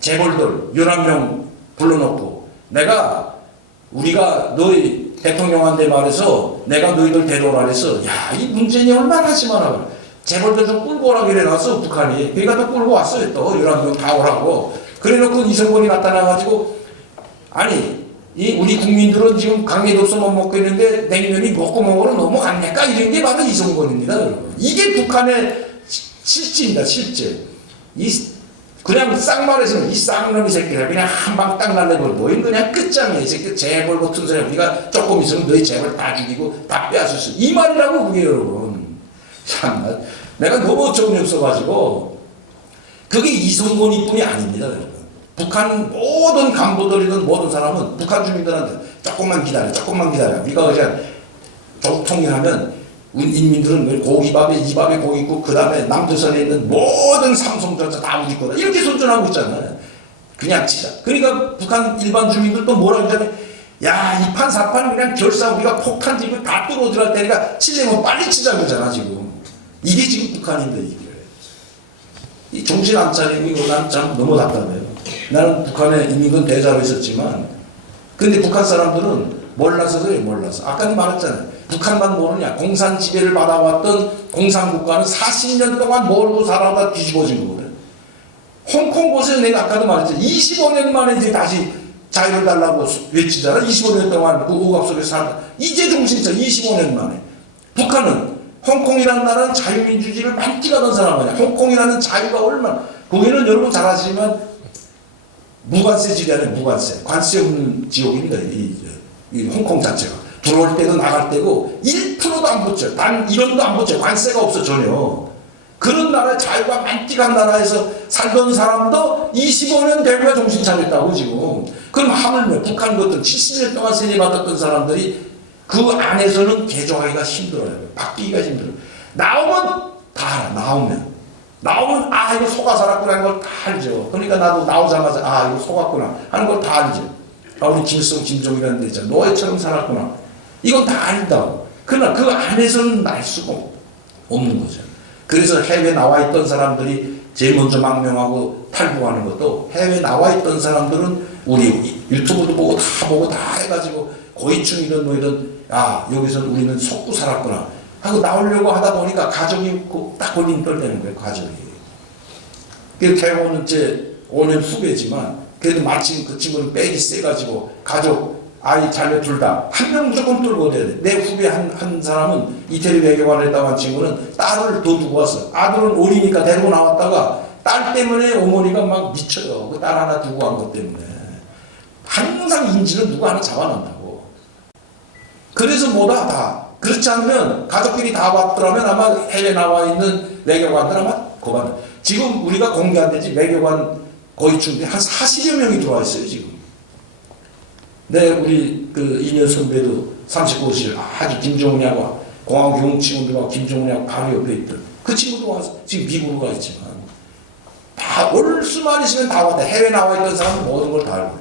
재벌들 11명 불러놓고 우리가 너희 대통령한테 말해서 내가 너희들 데려오라 그래서 이 문재인이 얼마나 심하나 재벌들 좀 끌고 오라 그래놨어, 북한이. 그러니까 또 끌고 왔어요, 또. 11명 다 오라고. 그래 놓고 이성권이 나타나가지고, 우리 국민들은 지금 강미도서 못 먹고 있는데 냉면이 먹고 먹으러 넘어갑니까? 이런 게 바로 이성권입니다, 여러분. 이게 북한의 실제입니다, 실제. 그냥 쌍말해서는 이 쌍놈이 새끼들 그냥 한 방 딱 날려버리고, 너희 그냥 끝장이야. 이 새끼 재벌 같은 소리. 우리가 조금 있으면 너희 재벌 다 죽이고 다 빼앗을 수 있어. 이 말이라고, 그게 여러분. 참, 내가 너무 정이 없어가지고 그게 이성권일 뿐이 아닙니다, 여러분. 북한 모든 간부들이든 모든 사람은 북한 주민들한테 조금만 기다려. 우리가 그냥 통일하면 인민들은 고기밥에 이밥에 고기 있고 그 다음에 남조선에 있는 모든 삼성전자 다 우리 거다. 이렇게 선전하고 있잖아요. 그냥 치자. 그러니까 북한 일반 주민들도 뭐라 그러냐면 이 판 사판 그냥 결사 우리가 폭탄 집을 다 뚫어들어갈 테니까 치려면 빨리 치자 그러잖아, 지금. 이게 지금 북한인데, 이게. 이 정신 안 차리고, 이거 난 참 너무 답답해요. 나는 북한에 이민군 대사로 있었지만, 근데 북한 사람들은 몰라서 그래, 몰라서. 아까도 말했잖아요. 북한만 모르냐. 공산 지배를 받아왔던 공산국가는 40년 동안 모르고 살아오다 뒤집어진 거거든. 홍콩 보세요. 내가 아까도 말했죠. 25년 만에 이제 다시 자유를 달라고 외치잖아. 25년 동안 그 억압 속에 살다. 이제 정신 차려. 25년 만에. 북한은 홍콩이라는 나라는 자유민주주의를 만끽하던 사람 아니야. 홍콩이라는 자유가 얼마나. 거기는 여러분 잘 아시지만 무관세 지대는 무관세. 관세 없는 지역입니다. 이 홍콩 자체가. 들어올 때도 나갈 때고 1%도 안 붙여요. 단 1원도 안 붙여요. 관세가 없어, 전혀. 그런 나라의 자유가 만끽한 나라에서 살던 사람도 25년 되고야 정신 차렸다고, 지금. 그럼 하물며 북한 같은 70년 동안 세뇌받았던 사람들이 그 안에서는 개조하기가 힘들어요. 바뀌기가 힘들어요. 나오면 다 알아. 나오면 이거 속아 살았구나 하는 걸 다 알죠. 그러니까 나도 나오자마자 이거 속았구나 하는 걸 다 알죠. 우리 김일성, 김정일이라는 데 있잖아. 노예처럼 살았구나. 이건 다 안다고. 그러나 그 안에서는 날 수가 없는 거죠. 그래서 해외에 나와 있던 사람들이 제일 먼저 망명하고 탈북하는 것도 해외에 나와 있던 사람들은 우리 유튜브도 보고 다 해가지고 고위층이든 뭐이든 여기서 우리는 속고 살았구나 하고 나오려고 하다 보니까 가족이 딱 걸림돌 되는 거예요, 가족이. 태호는 이제 5년 후배지만 그래도 마침 그 친구는 백이 세가지고 가족, 아이, 자녀 둘 다 한 명 무조건 뚫고 돼야 돼. 내 후배 한 사람은 이태리 외교관을 했다고 한 친구는 딸을 더 두고 왔어. 아들은 어리니까 데리고 나왔다가 딸 때문에 어머니가 막 미쳐요. 그 딸 하나 두고 간 것 때문에. 항상 인지는 누구 하나 잡아낸다고. 그래서 뭐다 다. 그렇지 않으면 가족끼리 다 왔더라면 아마 해외 나와 있는 외교관들 아마 고반. 지금 우리가 공개 안 되지 외교관 거의 준비 한 40여 명이 들어와 있어요 지금. 네, 우리 그 2년 선배도 39실 아주 김종훈이하고 공항 친구들하고 김종훈이하고 바로 옆에 있던 그 친구도 와서 지금 미국으로 가 있지만 다 올 수만 있으면 다 왔다. 해외 나와 있던 사람은 모든 걸 다 알고.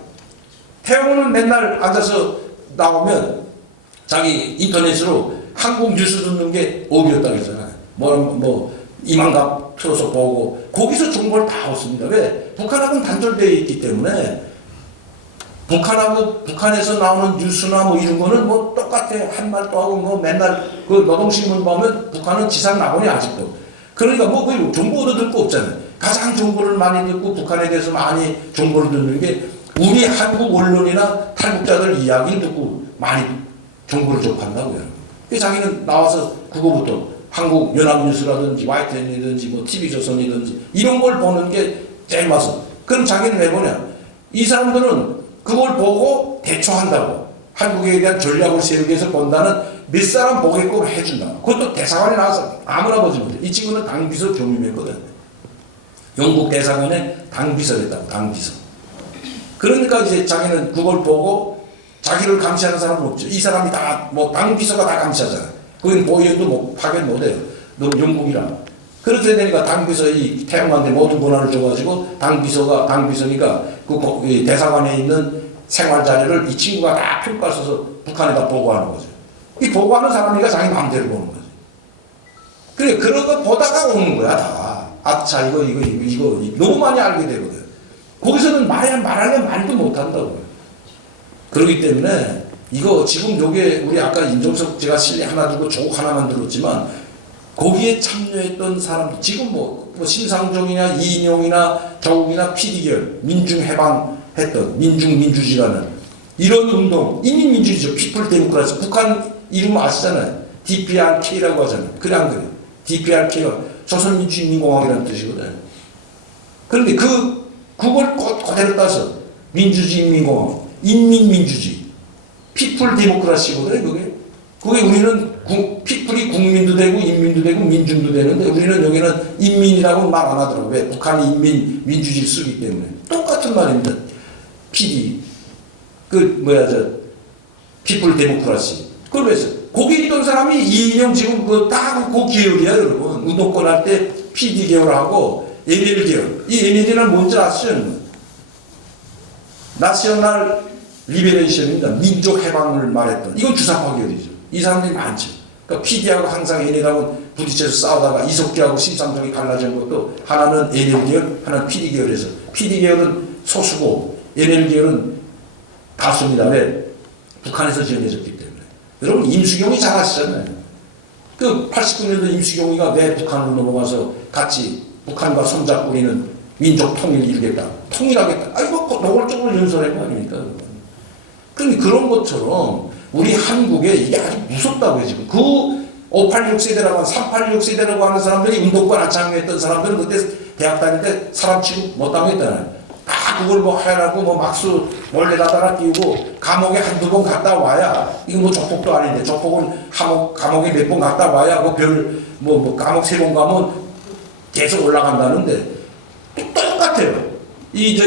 태영은 맨날 앉아서 나오면 자기 인터넷으로 한국 뉴스 듣는 게 업이었다 그러잖아요. 뭐 이만갑 틀어서 보고 거기서 정보를 다 얻습니다. 왜? 북한하고는 단절되어 있기 때문에 북한하고 북한에서 나오는 뉴스나 뭐 이런 거는 뭐 똑같아. 한 말 또 하고 뭐 맨날 그 노동신문 보면 북한은 지상 낙원이 아직도. 그러니까 뭐 그 정보도 듣고 없잖아요. 가장 정보를 많이 듣고 북한에 대해서 많이 정보를 듣는 게 우리 한국 언론이나 탈북자들 이야기를 듣고 많이 정보를 접한다고요. 자기는 나와서 그거부터 한국 연합뉴스라든지 YTN이든지 뭐 TV조선이든지 이런 걸 보는 게 제일 맞아. 그럼 자기는 왜 보냐? 이 사람들은 그걸 보고 대처한다고. 한국에 대한 전략을 세우기 위해서 본다는 몇 사람 보게끔 해준다. 그것도 대사관에 나와서 아무나 보지 못해. 이 친구는 당비서 겸임했거든. 영국 대사관에 당비서를 했다고. 당비서. 그러니까 이제 자기는 그걸 보고 자기를 감시하는 사람은 없죠. 이 사람이 다 뭐 당비서가 다 감시하잖아. 거긴 보이도 뭐 파견 못해요. 너무 영국이라. 그렇게 되니까 당비서 이 태양만대 모든 권한을 줘가지고 당비서니까 그 대사관에 있는 생활 자료를 이 친구가 다 평가 써서 북한에다 보고하는 거죠. 이 보고하는 사람이니까 자기 마음대로 보는 거죠. 그래 그런 거 보다가 오는 거야 다. 아차 이거 너무 많이 알게 되거든. 거기서는 말하면 말도 못 한다고요. 그렇기 때문에 이거 지금 요게 우리 아까 임종석 제가 실내 하나 두고 조국 하나만 들었지만 거기에 참여했던 사람들 지금 뭐 심상정이나 이인용이나 조국이나 PD결 민중해방했던 민중민주주의라는 이런 운동 인민민주주의죠. 피플 데모크라시. 북한 이름 아시잖아요. DPRK라고 하잖아요. 그래 안 그래요? DPRK가 조선민주인민공화국이라는 뜻이거든. 그런데 그걸 그대로 따서 민주주의인민공화국 인민민주주의 피플 데모크라시거든요. 그게 우리는 피플이 국민도 되고 인민도 되고 민중도 되는데 우리는 여기는 인민이라고 말 안 하더라고요. 왜? 북한이 인민 민주주의를 쓰기 때문에. 똑같은 말입니다. PD 피플 데모크라시. 그걸 왜 했어요? 거기 있던 사람이 이인영 지금 그 계열이야 여러분. 운동권 할 때 PD 계열하고 NL 계열. 이 NL은 뭔지 아시죠? 나셔널 리베레이션입니다. 민족 해방을 말했던. 이건 주사파 계열이죠. 이 사람들이 많죠. 그러니까 PD하고 항상 NL하고 부딪혀서 싸우다가 이석기하고 심상정이 갈라진 것도 하나는 NL 계열, 하나는 PD 계열에서. PD 계열은 소수고 NL 계열은 다수입니다. 왜? 북한에서 지어내졌기 때문에. 여러분 임수경이 잘 아시잖아요. 그 89년도 임수경이가 왜 북한으로 넘어가서 같이 북한과 손잡고 우리는 민족 통일을 이루겠다. 통일하겠다. 이거 노골적으로 연설한 거 아닙니까? 그런데 그런 것처럼 우리 한국에 이게 아주 무섭다고요, 지금. 그 586 세대라고 하는 386 세대라고 하는 사람들이 운동권 안 참여했던 사람들은 그때 대학 다닐 때 사람 취급 못 당했잖아요. 다 그걸 뭐 하라고 뭐 막수 몰래다 달아 끼우고 감옥에 한두 번 갔다 와야 이거 뭐 조폭도 아닌데 조폭은 감옥에 몇 번 갔다 와야 뭐 감옥 3번 가면 계속 올라간다는데 똑같아요. 이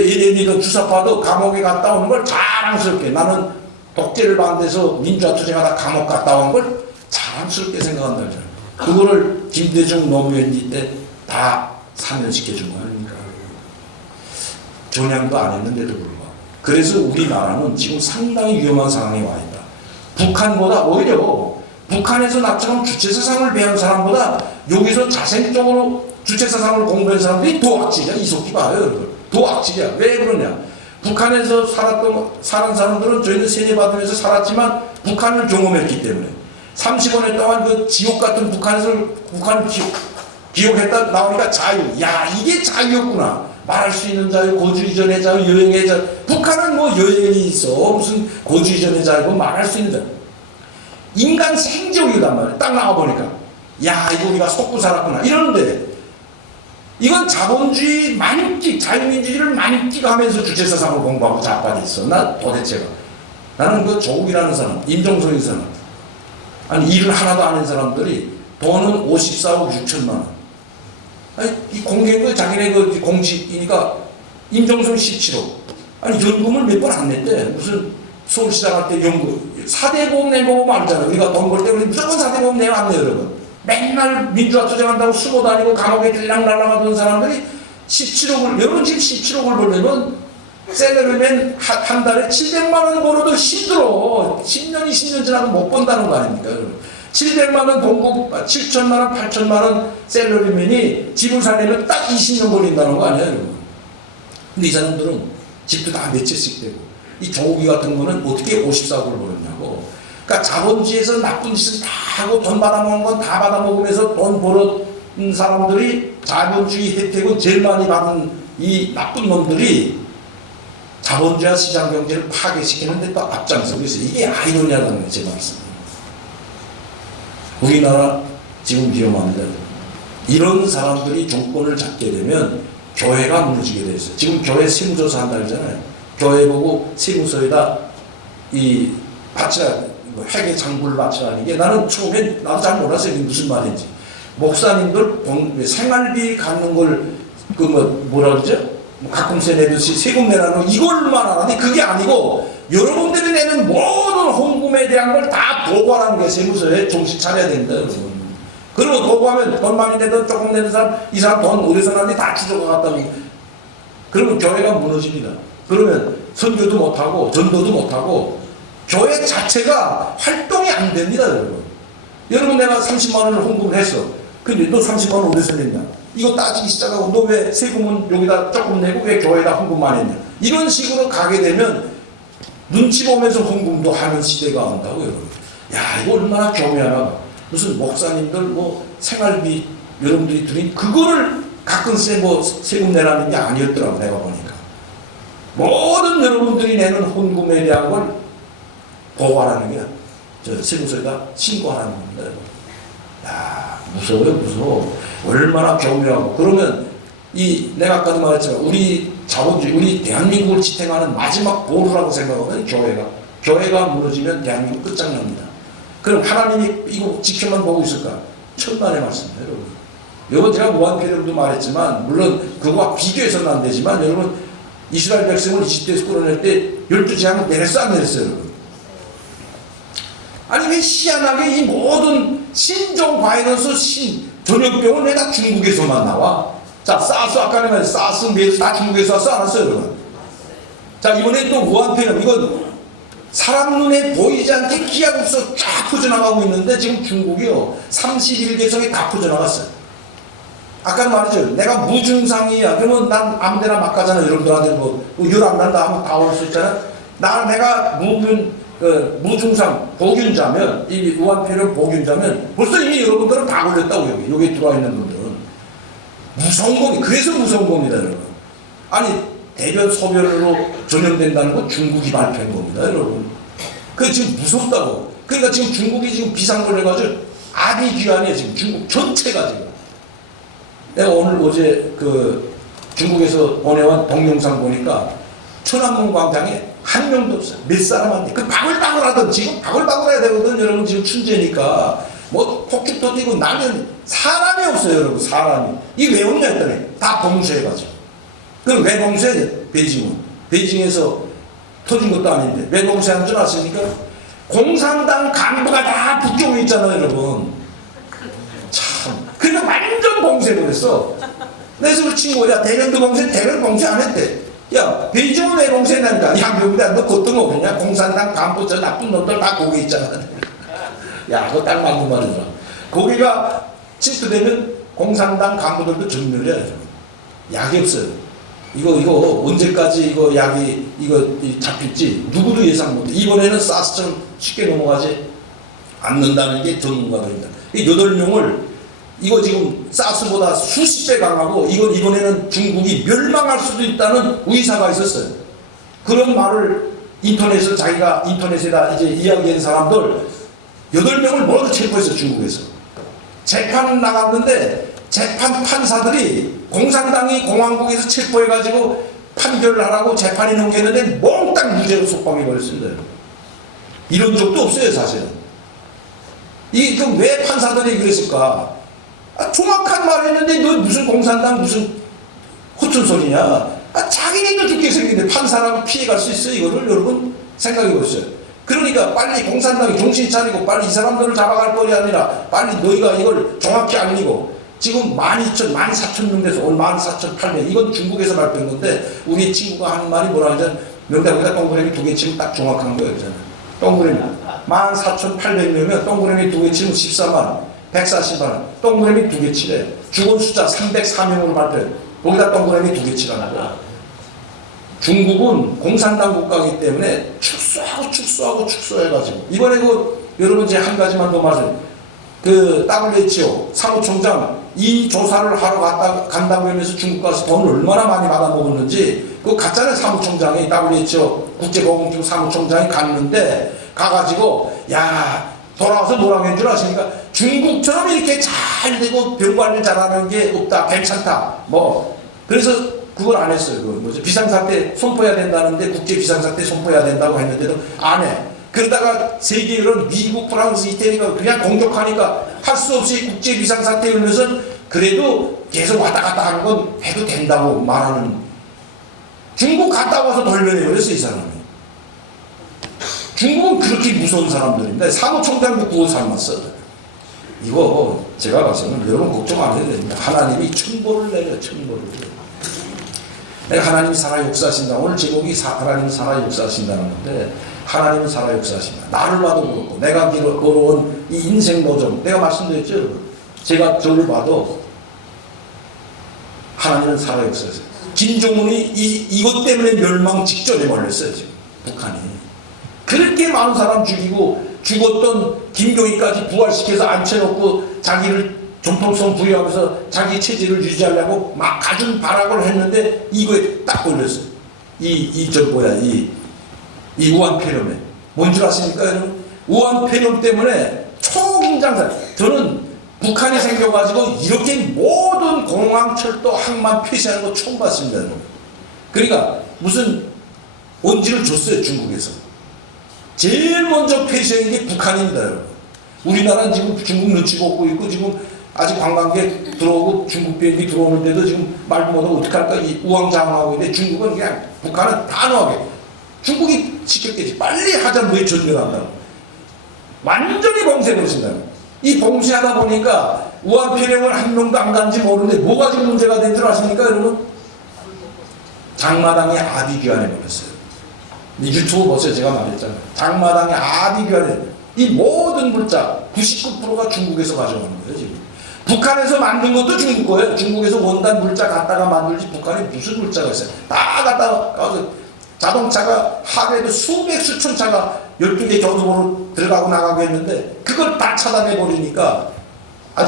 주사파도 감옥에 갔다 오는 걸 자랑스럽게 나는 독재를 반대해서 민주화 투쟁하다 감옥 갔다 온 걸 자랑스럽게 생각한다는 거죠. 그거를 김대중 노무현이 때 다 사면시켜준 거 아닙니까? 전향도 안 했는데도 불구하고. 그래서 우리나라는 지금 상당히 위험한 상황에 와 있다. 북한보다 오히려 북한에서 나처럼 주체사상을 배운 사람보다 여기서 자생적으로 주체사상을 공부한 사람들이 더 악질이야. 이석기 봐요, 여러분. 더 악질이야. 왜 그러냐? 북한에서 사는 사람들은 저희는 세뇌받으면서 살았지만 북한을 경험했기 때문에 35년 동안 그 지옥 같은 북한 기억했다 나오니까 자유. 야, 이게 자유였구나. 말할 수 있는 자유, 고주 이전의 자유, 여행의 자유. 북한은 뭐 여행이 있어. 무슨 고주 이전의 자유고 말할 수 있는 자유. 인간 생존이란 말이야. 딱 나와보니까. 야, 이거 우리가 속고 살았구나. 이러는데, 이건 자본주의 만끽, 자유민주주의를 만끽하면서 주체사상을 공부하고 자빠져 있어. 나 도대체가. 나는 그 조국이라는 사람, 임종석이 사람, 아니, 일을 하나도 안 한 사람들이 돈은 54억 6천만 원. 아니, 이 공개그 자기네 그 공직이니까 임종석 17억. 아니, 연금을 몇 번 안 냈대. 무슨 서울시장 할 때 연금, 4대 보험 낸 거 보면 알잖아. 우리가 돈 벌 때 우리 무조건 4대 보험 내면 안 돼요, 여러분. 맨날 민주화 투쟁한다고 숨어 다니고 감옥에 들락날락하던 사람들이 17억을, 여러분 지금 17억을 벌려면 셀러리맨 한 달에 700만 원 벌어도 힘들어. 10년, 20년 지나도 못 번다는 거 아닙니까? 700만 원 동급, 7천만 원, 8천만 원 셀러리맨이 집을 살려면 딱 20년 걸린다는 거 아니에요, 여러분? 근데 이 사람들은 집도 다 몇 채씩 되고, 이 조국이 같은 거는 어떻게 54억을 벌었냐고. 그러니까 자본주의에서 나쁜 짓을 다 하고 돈 받아먹은 건 다 받아먹으면서 돈 벌은 사람들이 자본주의 혜택을 제일 많이 받은 이 나쁜 놈들이 자본주의 시장 경제를 파괴시키는데 또 앞장서고 있어요. 이게 아이러니하다는 게 제 말씀입니다. 우리나라 지금 위험합니다. 이런 사람들이 정권을 잡게 되면 교회가 무너지게 돼 있어요. 지금 교회 세무조사 한다 그러잖아요. 교회 보고 세무서에다 이 바치라, 회계 장부를 바치라는 게 나는 처음엔 나도 잘 몰랐어요. 이게 무슨 말인지. 목사님들 생활비 갖는 걸 그 뭐라 그러죠? 가끔씩 내듯이 세금 내라는 거 이걸만 하는데 그게 아니고 여러분들이 내는 모든 헌금에 대한 걸 다 보고하라는 게 세무서에 정신 차려야 된다, 여러분. 그리고 보고하면 돈 많이 내든 조금 내는 사람, 이 사람 돈 어디서 나는지 다 추적하겠다는 거. 그러면 교회가 무너집니다. 그러면 선교도 못하고 전도도 못하고 교회 자체가 활동이 안 됩니다, 여러분. 여러분 내가 30만 원을 헌금을 했어. 근데 너 30만 원 어디서 냈냐? 이거 따지기 시작하고 너 왜 세금은 여기다 조금 내고 왜 교회에다 헌금만 했냐? 이런 식으로 가게 되면 눈치 보면서 헌금도 하는 시대가 온다고, 여러분. 야, 이거 얼마나 교묘하나. 무슨 목사님들 뭐 생활비 여러분들이 드린 그거를 가끔씩 뭐 세금 내라는 게 아니었더라고, 내가 보니까. 모든 여러분들이 내는 헌금에 대한 걸 보고하라는 게 저 세무서에다 신고하라는 겁니다, 여러분. 야, 무서워요, 무서워. 얼마나 교묘하고. 그러면 이 내가 아까도 말했지만 우리 자본주의, 우리 대한민국을 지탱하는 마지막 보루라고 생각하면 교회가 무너지면 대한민국 끝장납니다. 그럼 하나님이 이거 지켜만 보고 있을까? 천만의 말씀이에요, 여러분. 여러분 제가 무한폐렴도 말했지만 물론 그거와 비교해서는 안 되지만 여러분 이스라엘 백성을 이집트에서 끌어낼 때 12재앙을 내렸어 안 내렸어요, 여러분? 아니 왜 희한하게 이 모든 신종 바이러스 전염병은 왜 다 중국에서만 나와? 자, 사스 아까 내가 사스 메르스 다 중국에서 왔어 안 왔어요, 여러분? 자, 이번에 또 무한폐렴 이건 사람 눈에 보이지 않게 기하급수 쫙 퍼져나가고 있는데 지금 중국이요 31개성이 다 퍼져나갔어요. 아까 말했죠. 내가 무증상이야. 그러면 난 아무데나 막 가잖아. 여러분들한테 열 안 난다 하면 다 올 수 있잖아. 내가 무증상 보균자면 이 무한폐렴 보균자면 벌써 이미 여러분들은 다 걸렸다고 여기 들어와 있는 분들은 무서운 겁니다. 그래서 무서운 겁니다, 여러분. 아니 대변 소변으로 전염된다는 건 중국이 발표한 겁니다, 여러분. 그 지금 무섭다고. 그러니까 지금 중국이 지금 비상 걸려가지고 아비규환이에요, 지금 중국 전체가 지금. 내가 어제 그 중국에서 보내온 동영상 보니까 천안문 광장에 한 명도 없어요. 몇 사람 안 돼. 그 바글바글하던 지금 바글바글해야 되거든, 여러분. 지금 춘제니까 뭐 폭죽도 뛰고 나면 사람이 없어요, 여러분. 사람이. 이게 왜 없냐 했더니 다 봉쇄해가지고. 그럼 왜 봉쇄해? 베이징에서 터진 것도 아닌데 왜 봉쇄한 줄 아십니까? 공산당 간부가 다 북경에 있잖아요, 여러분. 참. 그러니까 완전 봉쇄해버렸어. 그래서 그 친구가 대련도 봉쇄, 대련 봉쇄 안 했대. 야, 베이징은 왜 봉쇄했냐니까. 야, 명부대 너 그것도 모르냐? 공산당 간부 저 나쁜 놈들 다 거기 있잖아. 야, 그거 딱 맞는 말이더라. 거기가 침투되면 공산당 간부들도 전멸해야 돼. 약이 없어요. 이거 언제까지 이거 약이 잡힐지 누구도 예상 못해. 이번에는 사스처럼 쉽게 넘어가지. 않는다는 게 전문가들입니다. 이 8명을 이거 지금 사스보다 수십 배 강하고 이건 이번에는 중국이 멸망할 수도 있다는 의사가 있었어요. 그런 말을 인터넷에서 자기가 인터넷에다 이제 이야기한 사람들 8명을 모두 체포했어요. 중국에서. 재판 나갔는데 재판 판사들이 공산당이 공화국에서 체포해가지고 판결을 하라고 재판에 넘겼는데 몽땅 무죄로 속박해버렸습니다. 이런 적도 없어요. 사실은. 이게 왜 판사들이 그랬을까? 정확한 말을 했는데 너 무슨 공산당 무슨 허튼 소리냐? 자기네들 죽게 생겼는데 판사라고 피해갈 수 있어요? 이거를 여러분 생각해 보세요. 그러니까 빨리 공산당이 정신 차리고 빨리 이 사람들을 잡아갈 거리 아니라 빨리 너희가 이걸 정확히 알리고 지금 12,000, 14,000명 돼서 오늘 14,800 이건 중국에서 발표한 건데 우리 친구가 하는 말이 뭐라 하냐면 명단에다 동그라미 2개 치면 딱 정확한 거예요. 동그라미 14,800명이면 동그라미 2개 치면 14만 140만 동그라미 2개 치래. 죽은 숫자 304명으로 발표해. 거기다 동그라미 2개 치라는 거야. 중국은 공산당 국가이기 때문에 축소해가지고 이번에 여러분 이제 한 가지만 더 말해요. 그 WHO 사무총장 이 조사를 하러 간다고 하면서 중국 가서 돈을 얼마나 많이 받아 먹었는지 그거 갔잖아요. 사무총장이 WHO 국제보건기구 사무총장이 갔는데 가가지고 야 돌아와서 뭐라고 했는 줄 아십니까? 중국처럼 이렇게 잘 되고 병 관리 잘하는 게 없다. 괜찮다. 뭐 그래서 그걸 안 했어요. 그 뭐지 비상사태 선포해야 된다는데 국제 비상사태 선포해야 된다고 했는데도 안 해. 그러다가 세계 이런 미국, 프랑스, 이태리가 그냥 공격하니까 할 수 없이 국제 비상사태 열면서 그래도 계속 왔다 갔다 하는 건 해도 된다고 말하는 중국 갔다 와서 돌변해버렸어요. 이 사람이. 중국은 그렇게 무서운 사람들인데 사무총장도 구워 삶았어. 이거 제가 봐서는 여러분 걱정 안 해도 됩니다. 하나님이 천보를 내려 천보를. 내가 하나님이 살아 역사하신다. 오늘 제목이 하나님이 살아 역사하신다는 건데 하나님은 살아 역사하신다. 나를 봐도 그렇고 내가 걸어온 이 인생 노정 내가 말씀드렸죠. 여러분. 제가 저를 봐도 하나님은 살아 역사하신다. 김정은이 이것 때문에 멸망 직전에 몰렸어요. 지금 북한이. 그렇게 많은 사람 죽이고 죽었던 김경희까지 부활시켜서 앉혀놓고 자기를 정통성 부여하면서 자기 체제를 유지하려고 막 가진 발악을 했는데 이거에 딱 걸렸어요. 이 우한 폐렴에. 뭔 줄 아십니까, 여러분? 우한 폐렴 때문에 초긴장사. 저는 북한이 생겨가지고 이렇게 모든 공항, 철도, 항만 폐쇄하는 거 처음 봤습니다, 여러분. 그러니까 무슨 원지를 줬어요, 중국에서. 제일 먼저 폐쇄한 게 북한입니다, 여러분. 우리나라는 지금 중국 눈치 보고 있고 지금 아직 관광객 들어오고 중국 비행기 들어오는데도 지금 말도 못하고 어떡할까 이 우왕좌왕하고 있는데 중국은 그냥 북한은 단호하게 중국이 시켰겠지. 빨리 하자 왜 전멸한다고. 완전히 봉쇄해버리신다고. 이 봉쇄하다 보니까 우한 폐렴을 한 명도 안 간지 모르는데 뭐가 지금 문제가 된 줄 아십니까 여러분? 장마당에 압이 귀환해버렸어요. 유튜브 보세요. 제가 말했잖아요. 장마당에 압이 귀환해. 이 모든 물자 99%가 중국에서 가져가는 거예요 지금. 북한에서 만든 것도 중국 거예요. 중국에서 원단 물자 갖다가 만들지 북한에 무슨 물자가 있어요. 다 갖다가 가서 자동차가 하루에도 수백 수천 차가 12개 교도소로 들어가고 나가고 했는데 그걸 다 차단해버리니까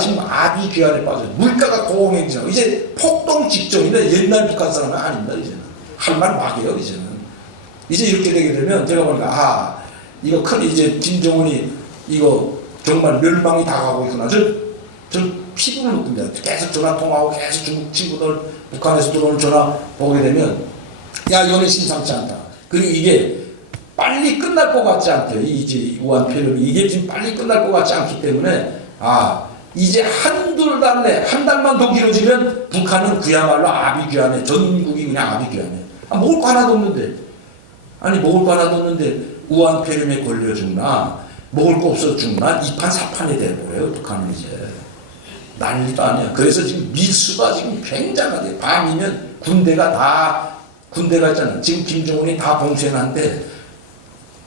지금 압이 귀환에 빠져요. 물가가 고공행진하고 이제 폭동 직전인데 옛날 북한 사람은 아닙니다. 이제는 할 말 막해요. 이제 이렇게 되게 되면 제가 보니까 이거 큰 이제 김정은이 이거 정말 멸망이 다가오고 있구나. 저 피부를 느낍니다. 계속 전화 통화하고 계속 중국 친구들 북한에서 들어오는 전화 보게 되면 야 이거는 심상치 않다. 그리고 이게 빨리 끝날 것 같지 않대요. 이제 우한 폐렴이 이게 지금 빨리 끝날 것 같지 않기 때문에 이제 한 달만 더 길어지면 북한은 그야말로 압이 귀환해. 전국이 그냥 압이 귀환해. 먹을 거 하나도 없는데 먹을 거 하나도 없는데 우한 폐렴에 걸려 죽나 먹을 거 없어 죽나 2판 4판이 돼버려요. 북한은 이제 난리도 아니야. 그래서 지금 밀수가 지금 굉장하대. 밤이면 군대가 있잖아. 지금 김정은이 다 봉쇄한데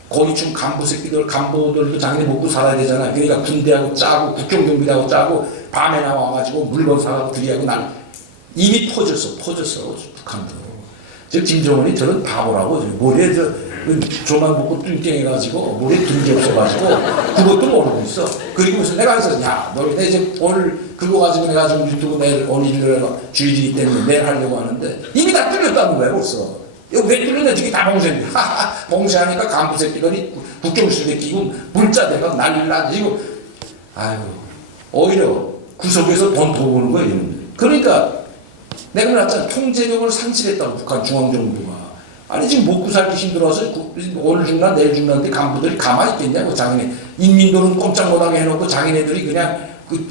거기쯤 간부 새끼들 간부들도 당연히 먹고 살아야 되잖아. 그러니까 군대하고 짜고 국경경비하고 짜고 밤에 나와가지고 물건 사가고 들이하고 이미 퍼졌어 북한도. 저 김정은이 저는 바보라고 머리에 조만 먹고 뚱뚱해가지고 머리에 둔 게 없어가지고 그것도 모르고 있어. 그리고 무슨 내가 그래서 야 너네 이제 오늘 그거 가지고 내가 지금 유튜브 내일 오늘 주일이기 때문에 내일 하려고 하는데 이미 다 뚫렸다는 거야 벌써. 이거 왜 뚫렸냐 저게 다 봉쇄입니다. 봉쇄하니까 간부 새끼들이 국경수에 끼고 물자대가 난리 나지고 아이고 오히려 구석에서 돈 더 버는 거야 이놈들. 그러니까 내가 말했잖아. 통제력을 상실했다고 북한 중앙정부가. 아니 지금 먹고 살기 힘들어서 오늘 죽나 내일 죽나인데 간부들이 가만히 있겠냐고. 자기네 인민들은 꼼짝 못하게 해놓고 자기네들이 그냥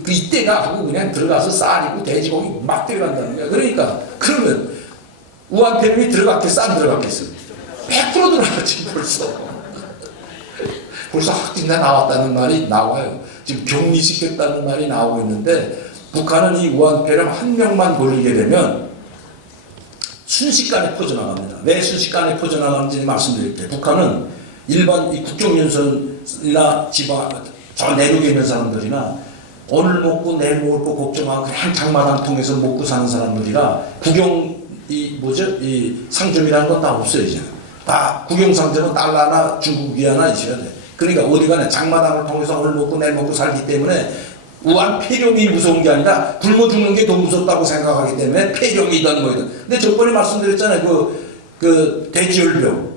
이때가 하고 그냥 들어가서 쌀이고 돼지고기 막 들어간다는 거야. 그러니까 그러면 우한폐렴이 들어갔겠어 안 들어갔겠어? 100% 들어갔지 벌써 확진자 나왔다는 말이 나와요. 지금 격리시켰다는 말이 나오고 있는데 북한은 이 우한폐렴 한 명만 걸리게 되면 순식간에 퍼져나갑니다. 왜 순식간에 퍼져나가는지 말씀드릴게요. 북한은 일반 이 국경연선이나 지방, 저 내륙에 있는 사람들이나 오늘 먹고 내일 먹을 거 걱정하고 그냥 장마당 통해서 먹고 사는 사람들이라 이 상점이라는 건 다 없어요, 이제. 다 국영상점은 달러나 중국 위안나 있어야 돼. 그러니까 어디 가나 장마당을 통해서 오늘 먹고 내일 먹고 살기 때문에 우한폐렴이 무서운 게 아니라 굶어 죽는 게 더 무섭다고 생각하기 때문에 폐렴이든 뭐이든. 근데 저번에 말씀드렸잖아요. 그 돼지열병.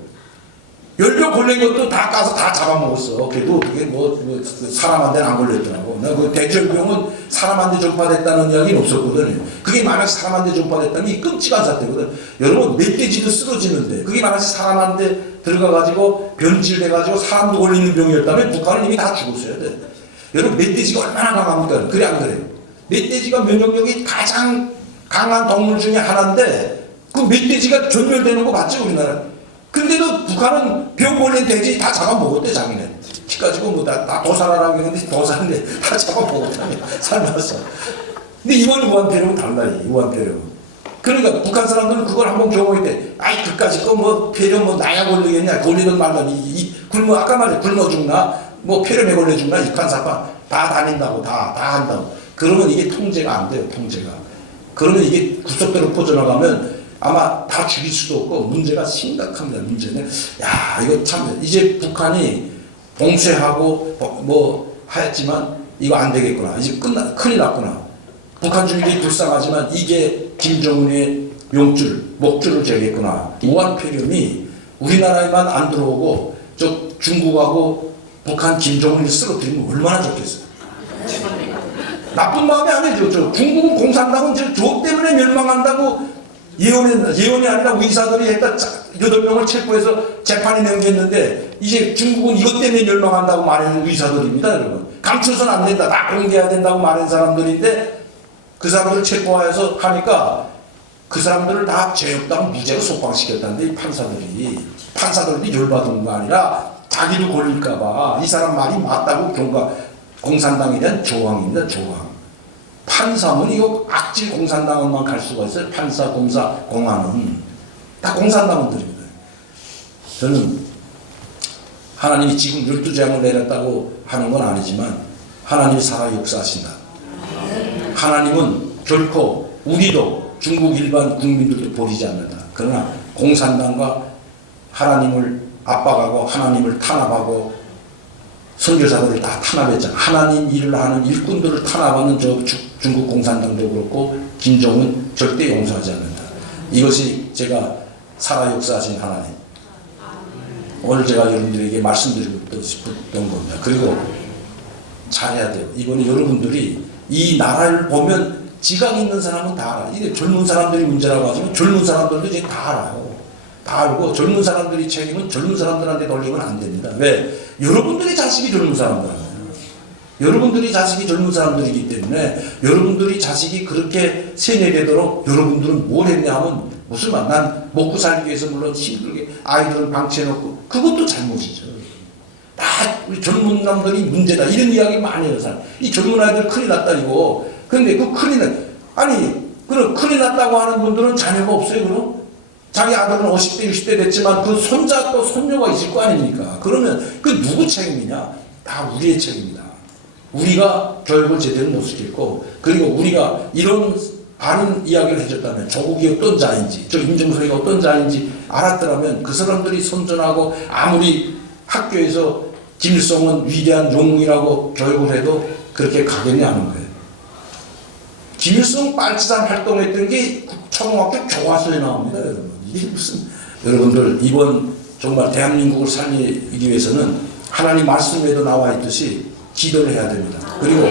열병 걸린 것도 다 까서 다 잡아먹었어. 그래도 그게 사람한테는 안 걸렸더라고. 그 돼지열병은 사람한테 전파됐다는 이야기는 없었거든. 그게 만약 사람한테 전파됐다면 이 끔찍한 사태거든. 여러분 멧돼지도 쓰러지는데 그게 만약 사람한테 들어가가지고 변질돼가지고 사람도 걸리는 병이었다면 북한은 이미 다 죽었어야 돼. 여러분 멧돼지가 얼마나 강합니까? 그래 안 그래요? 멧돼지가 면역력이 가장 강한 동물 중에 하나인데 그 멧돼지가 전멸되는 거 맞죠 우리나라? 근데도 북한은 병 걸린 돼지 다 잡아먹었대 자기네. 키가지고 다 도살하라고 했는데 도살인데 다 잡아먹었다며 삶았어. 근데 이번 우한폐렴은 달라요. 우한폐렴은. 그러니까 북한 사람들은 그걸 한번 경험했대. 아이 그까짓 거 폐렴 나야 걸리겠냐 걸리든 말든 굶어 아까 말해 굶어 죽나 폐렴에 걸려 죽나 이판사판 다 다닌다고 다 한다고. 그러면 이게 통제가 안 돼요. 통제가. 그러면 이게 구석대로 퍼져나가면 아마 다 죽일 수도 없고 문제가 심각합니다. 문제는 이거 참 이제 북한이 봉쇄하고 하였지만 이거 안 되겠구나. 이제 큰일 났구나. 북한 주민들이 불쌍하지만 이게 김정은의 목줄을 재겠구나. 우한폐렴이 우리나라에만 안 들어오고 저 중국하고 북한 김정은을 쓰러뜨리면 얼마나 좋겠어요. 나쁜 마음에 안 해죠. 중국은 공산당은 저 때문에 멸망한다고 예언이 아니라 의사들이 했다 8명을 체포해서 재판에 넘겼는데 이제 중국은 이것 때문에 멸망한다고 말하는 의사들입니다. 여러분. 감춰서는 안 된다. 다 공개해야 된다고 말하는 사람들인데 그 사람들을 체포해서 하니까 그 사람들을 다 죄 없다고 무죄로 석방시켰다는데 이 판사들이 열받은 거 아니라 자기도 걸릴까봐 이 사람 말이 맞다고 공산당에 대한 조항입니다. 조항. 판사는 이거 악질 공산당원만 갈 수가 있어요. 판사, 검사, 공안은 다 공산당원들입니다. 저는 하나님이 지금 12재앙을 내렸다고 하는 건 아니지만 하나님이 살아 역사하신다. 하나님은 결코 우리도 중국 일반 국민들도 버리지 않는다. 그러나 공산당과 하나님을 압박하고 하나님을 탄압하고 선교사들을 다 탄압했잖아. 하나님 일을 하는 일꾼들을 탄압하는 중국 공산당도 그렇고 김정은 절대 용서하지 않는다. 이것이 제가 살아 역사하신 하나님. 오늘 제가 여러분들에게 말씀드리고 싶었던 겁니다. 그리고 잘해야 돼요. 이번에 여러분들이 이 나라를 보면 지각 있는 사람은 다 알아. 이게 젊은 사람들이 문제라고 하지만 젊은 사람들도 이제 다 알아요. 다 알고 젊은 사람들이 책임은 젊은 사람들한테 돌리면 안 됩니다. 왜? 여러분들이 자식이 젊은 사람들이에요. 여러분들이 자식이 젊은 사람들이기 때문에 여러분들이 자식이 그렇게 세뇌되도록 여러분들은 뭘 했냐 하면 무슨 말, 난 먹고 살기 위해서 물론 힘들게 아이들을 방치해놓고 그것도 잘못이죠. 다 우리 젊은 남들이 문제다 이런 이야기 많이 해요. 이 젊은 아이들 큰일 났다 이거. 근데 그 그럼 큰일 났다고 하는 분들은 자녀가 없어요 그럼? 자기 아들은 50대 60대 됐지만 그 손자 또 손녀가 있을 거 아닙니까? 그러면 그 누구 책임이냐? 다 우리의 책임이다. 우리가 교육을 제대로 못 시켰고 그리고 우리가 이런 바른 이야기를 해줬다면, 조국이 어떤 자인지, 저 임종석이가 어떤 자인지 알았더라면 그 사람들이 선전하고 아무리 학교에서 김일성은 위대한 영웅이라고 교육을 해도 그렇게 가겠냐 하는 거예요. 김일성 빨치산 활동했던 게 초등학교 교과서에 나옵니다, 여러분. 이게 무슨, 여러분들 이번 정말 대한민국을 살리기 위해서는 하나님 말씀에도 나와 있듯이 기도를 해야 됩니다. 그리고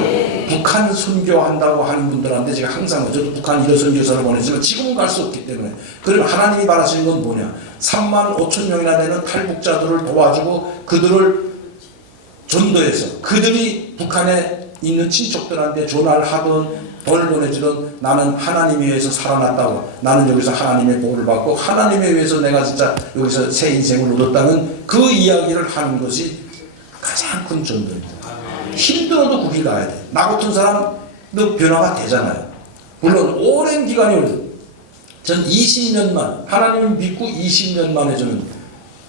북한 선교한다고 하는 분들한테 제가 항상, 저도 북한 일호 선교사를 보냈지만 지금은 갈 수 없기 때문에, 그러면 하나님이 바라시는 건 뭐냐, 3만 5천 명이나 되는 탈북자들을 도와주고 그들을 전도해서 그들이 북한에 있는 친척들한테 전화를 하든 돈을 보내주든 나는 하나님에 의해서 살아났다고, 나는 여기서 하나님의 복을 받고 하나님에 의해서 내가 진짜 여기서 새 인생을 얻었다는 그 이야기를 하는 것이 가장 큰 전도입니다. 힘들어도 그 길 가야 돼. 나 같은 사람도 변화가 되잖아요. 물론 오랜 기간이 걸려. 전 20년만 하나님을 믿고 20년 만에 저는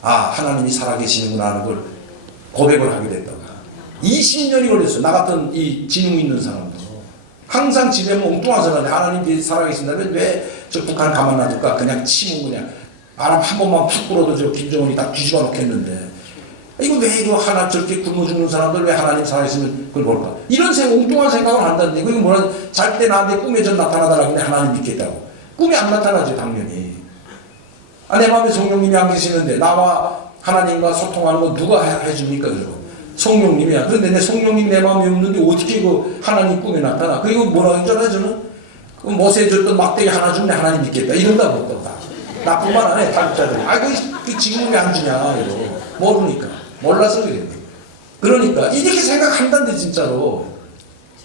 하나님이 살아계시는구나 하는 걸 고백을 하게 됐다고. 20년이 걸렸어요. 나 같은 이 지능 있는 사람도. 항상 집에 엉뚱한 사람인데 하나님이 살아계신다면 왜 저 북한 가만 놔둘까? 그냥 치면 그냥 바람 한 번만 푹 불어도 저 김정은이 딱 뒤집어 놓겠는데, 이거 왜 이거 하나 저렇게 굶어 죽는 사람들 왜 하나님 살아계시면 그걸 볼까? 이런 엉뚱한 생각을 한다는데, 이거 뭐라, 잘 때 나한테 꿈에 좀 나타나달라고 근데 하나님 믿겠다고. 꿈에 안 나타나죠, 당연히. 내 마음에 성령님이 안 계시는데 나와 하나님과 소통하는 거 누가 해줍니까? 그러고 성령님이야. 그런데 내 성령님 내 마음에 없는데 어떻게 그 하나님 꿈에 나타나? 그리고 뭐라 했잖아요, 저는. 그 모세에 줬던 막대기 하나 주면 하나님 믿겠다. 이런다고 했다고. 나뿐만 안 해, 탈북자들이. 그 지금 왜 안 주냐, 이거. 모르니까. 몰라서 그래요. 그러니까 이렇게 생각한다는데 진짜로.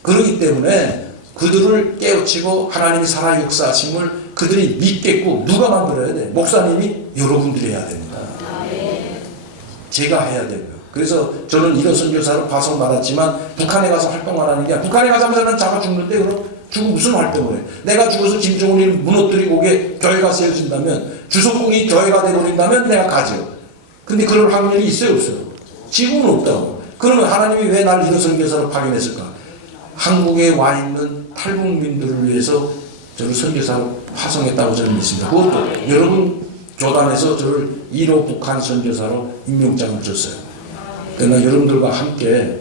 그러기 때문에 그들을 깨우치고 하나님이 살아 역사하심을 그들이 믿겠고, 누가 만들어야 돼? 목사님이 여러분들이 해야 됩니다. 제가 해야 되고요. 그래서 저는 일호 선교사로 파송받았지만 북한에 가서 활동하라는 게, 북한에 가서 하면 잡아 죽는데 그럼 죽고 무슨 활동을 해? 내가 죽어서 김정은이 무너뜨리고 오게 교회가 세워진다면, 주석궁이 교회가 되어버린다면 내가 가죠. 근데 그럴 확률이 있어요, 없어요? 지금은 없다고. 그러면 하나님이 왜 나를 일호 선교사로 파견했을까? 한국에 와 있는 탈북민들을 위해서 저를 선교사로 파송했다고 저는 믿습니다. 그것도 여러분 교단에서 저를 1호 북한 선교사로 임명장을 줬어요. 그러나 여러분들과 함께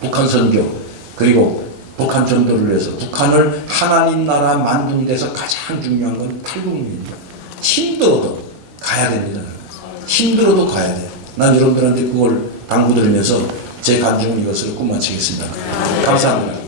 북한 선교, 그리고 북한 전도를 위해서 북한을 하나님 나라 만드는 데서 가장 중요한 건 탈북민입니다. 힘들어도 가야 됩니다. 힘들어도 가야 돼요. 난 여러분들한테 그걸 당부드리면서 제 간증은 이것으로 끝마치겠습니다. 감사합니다.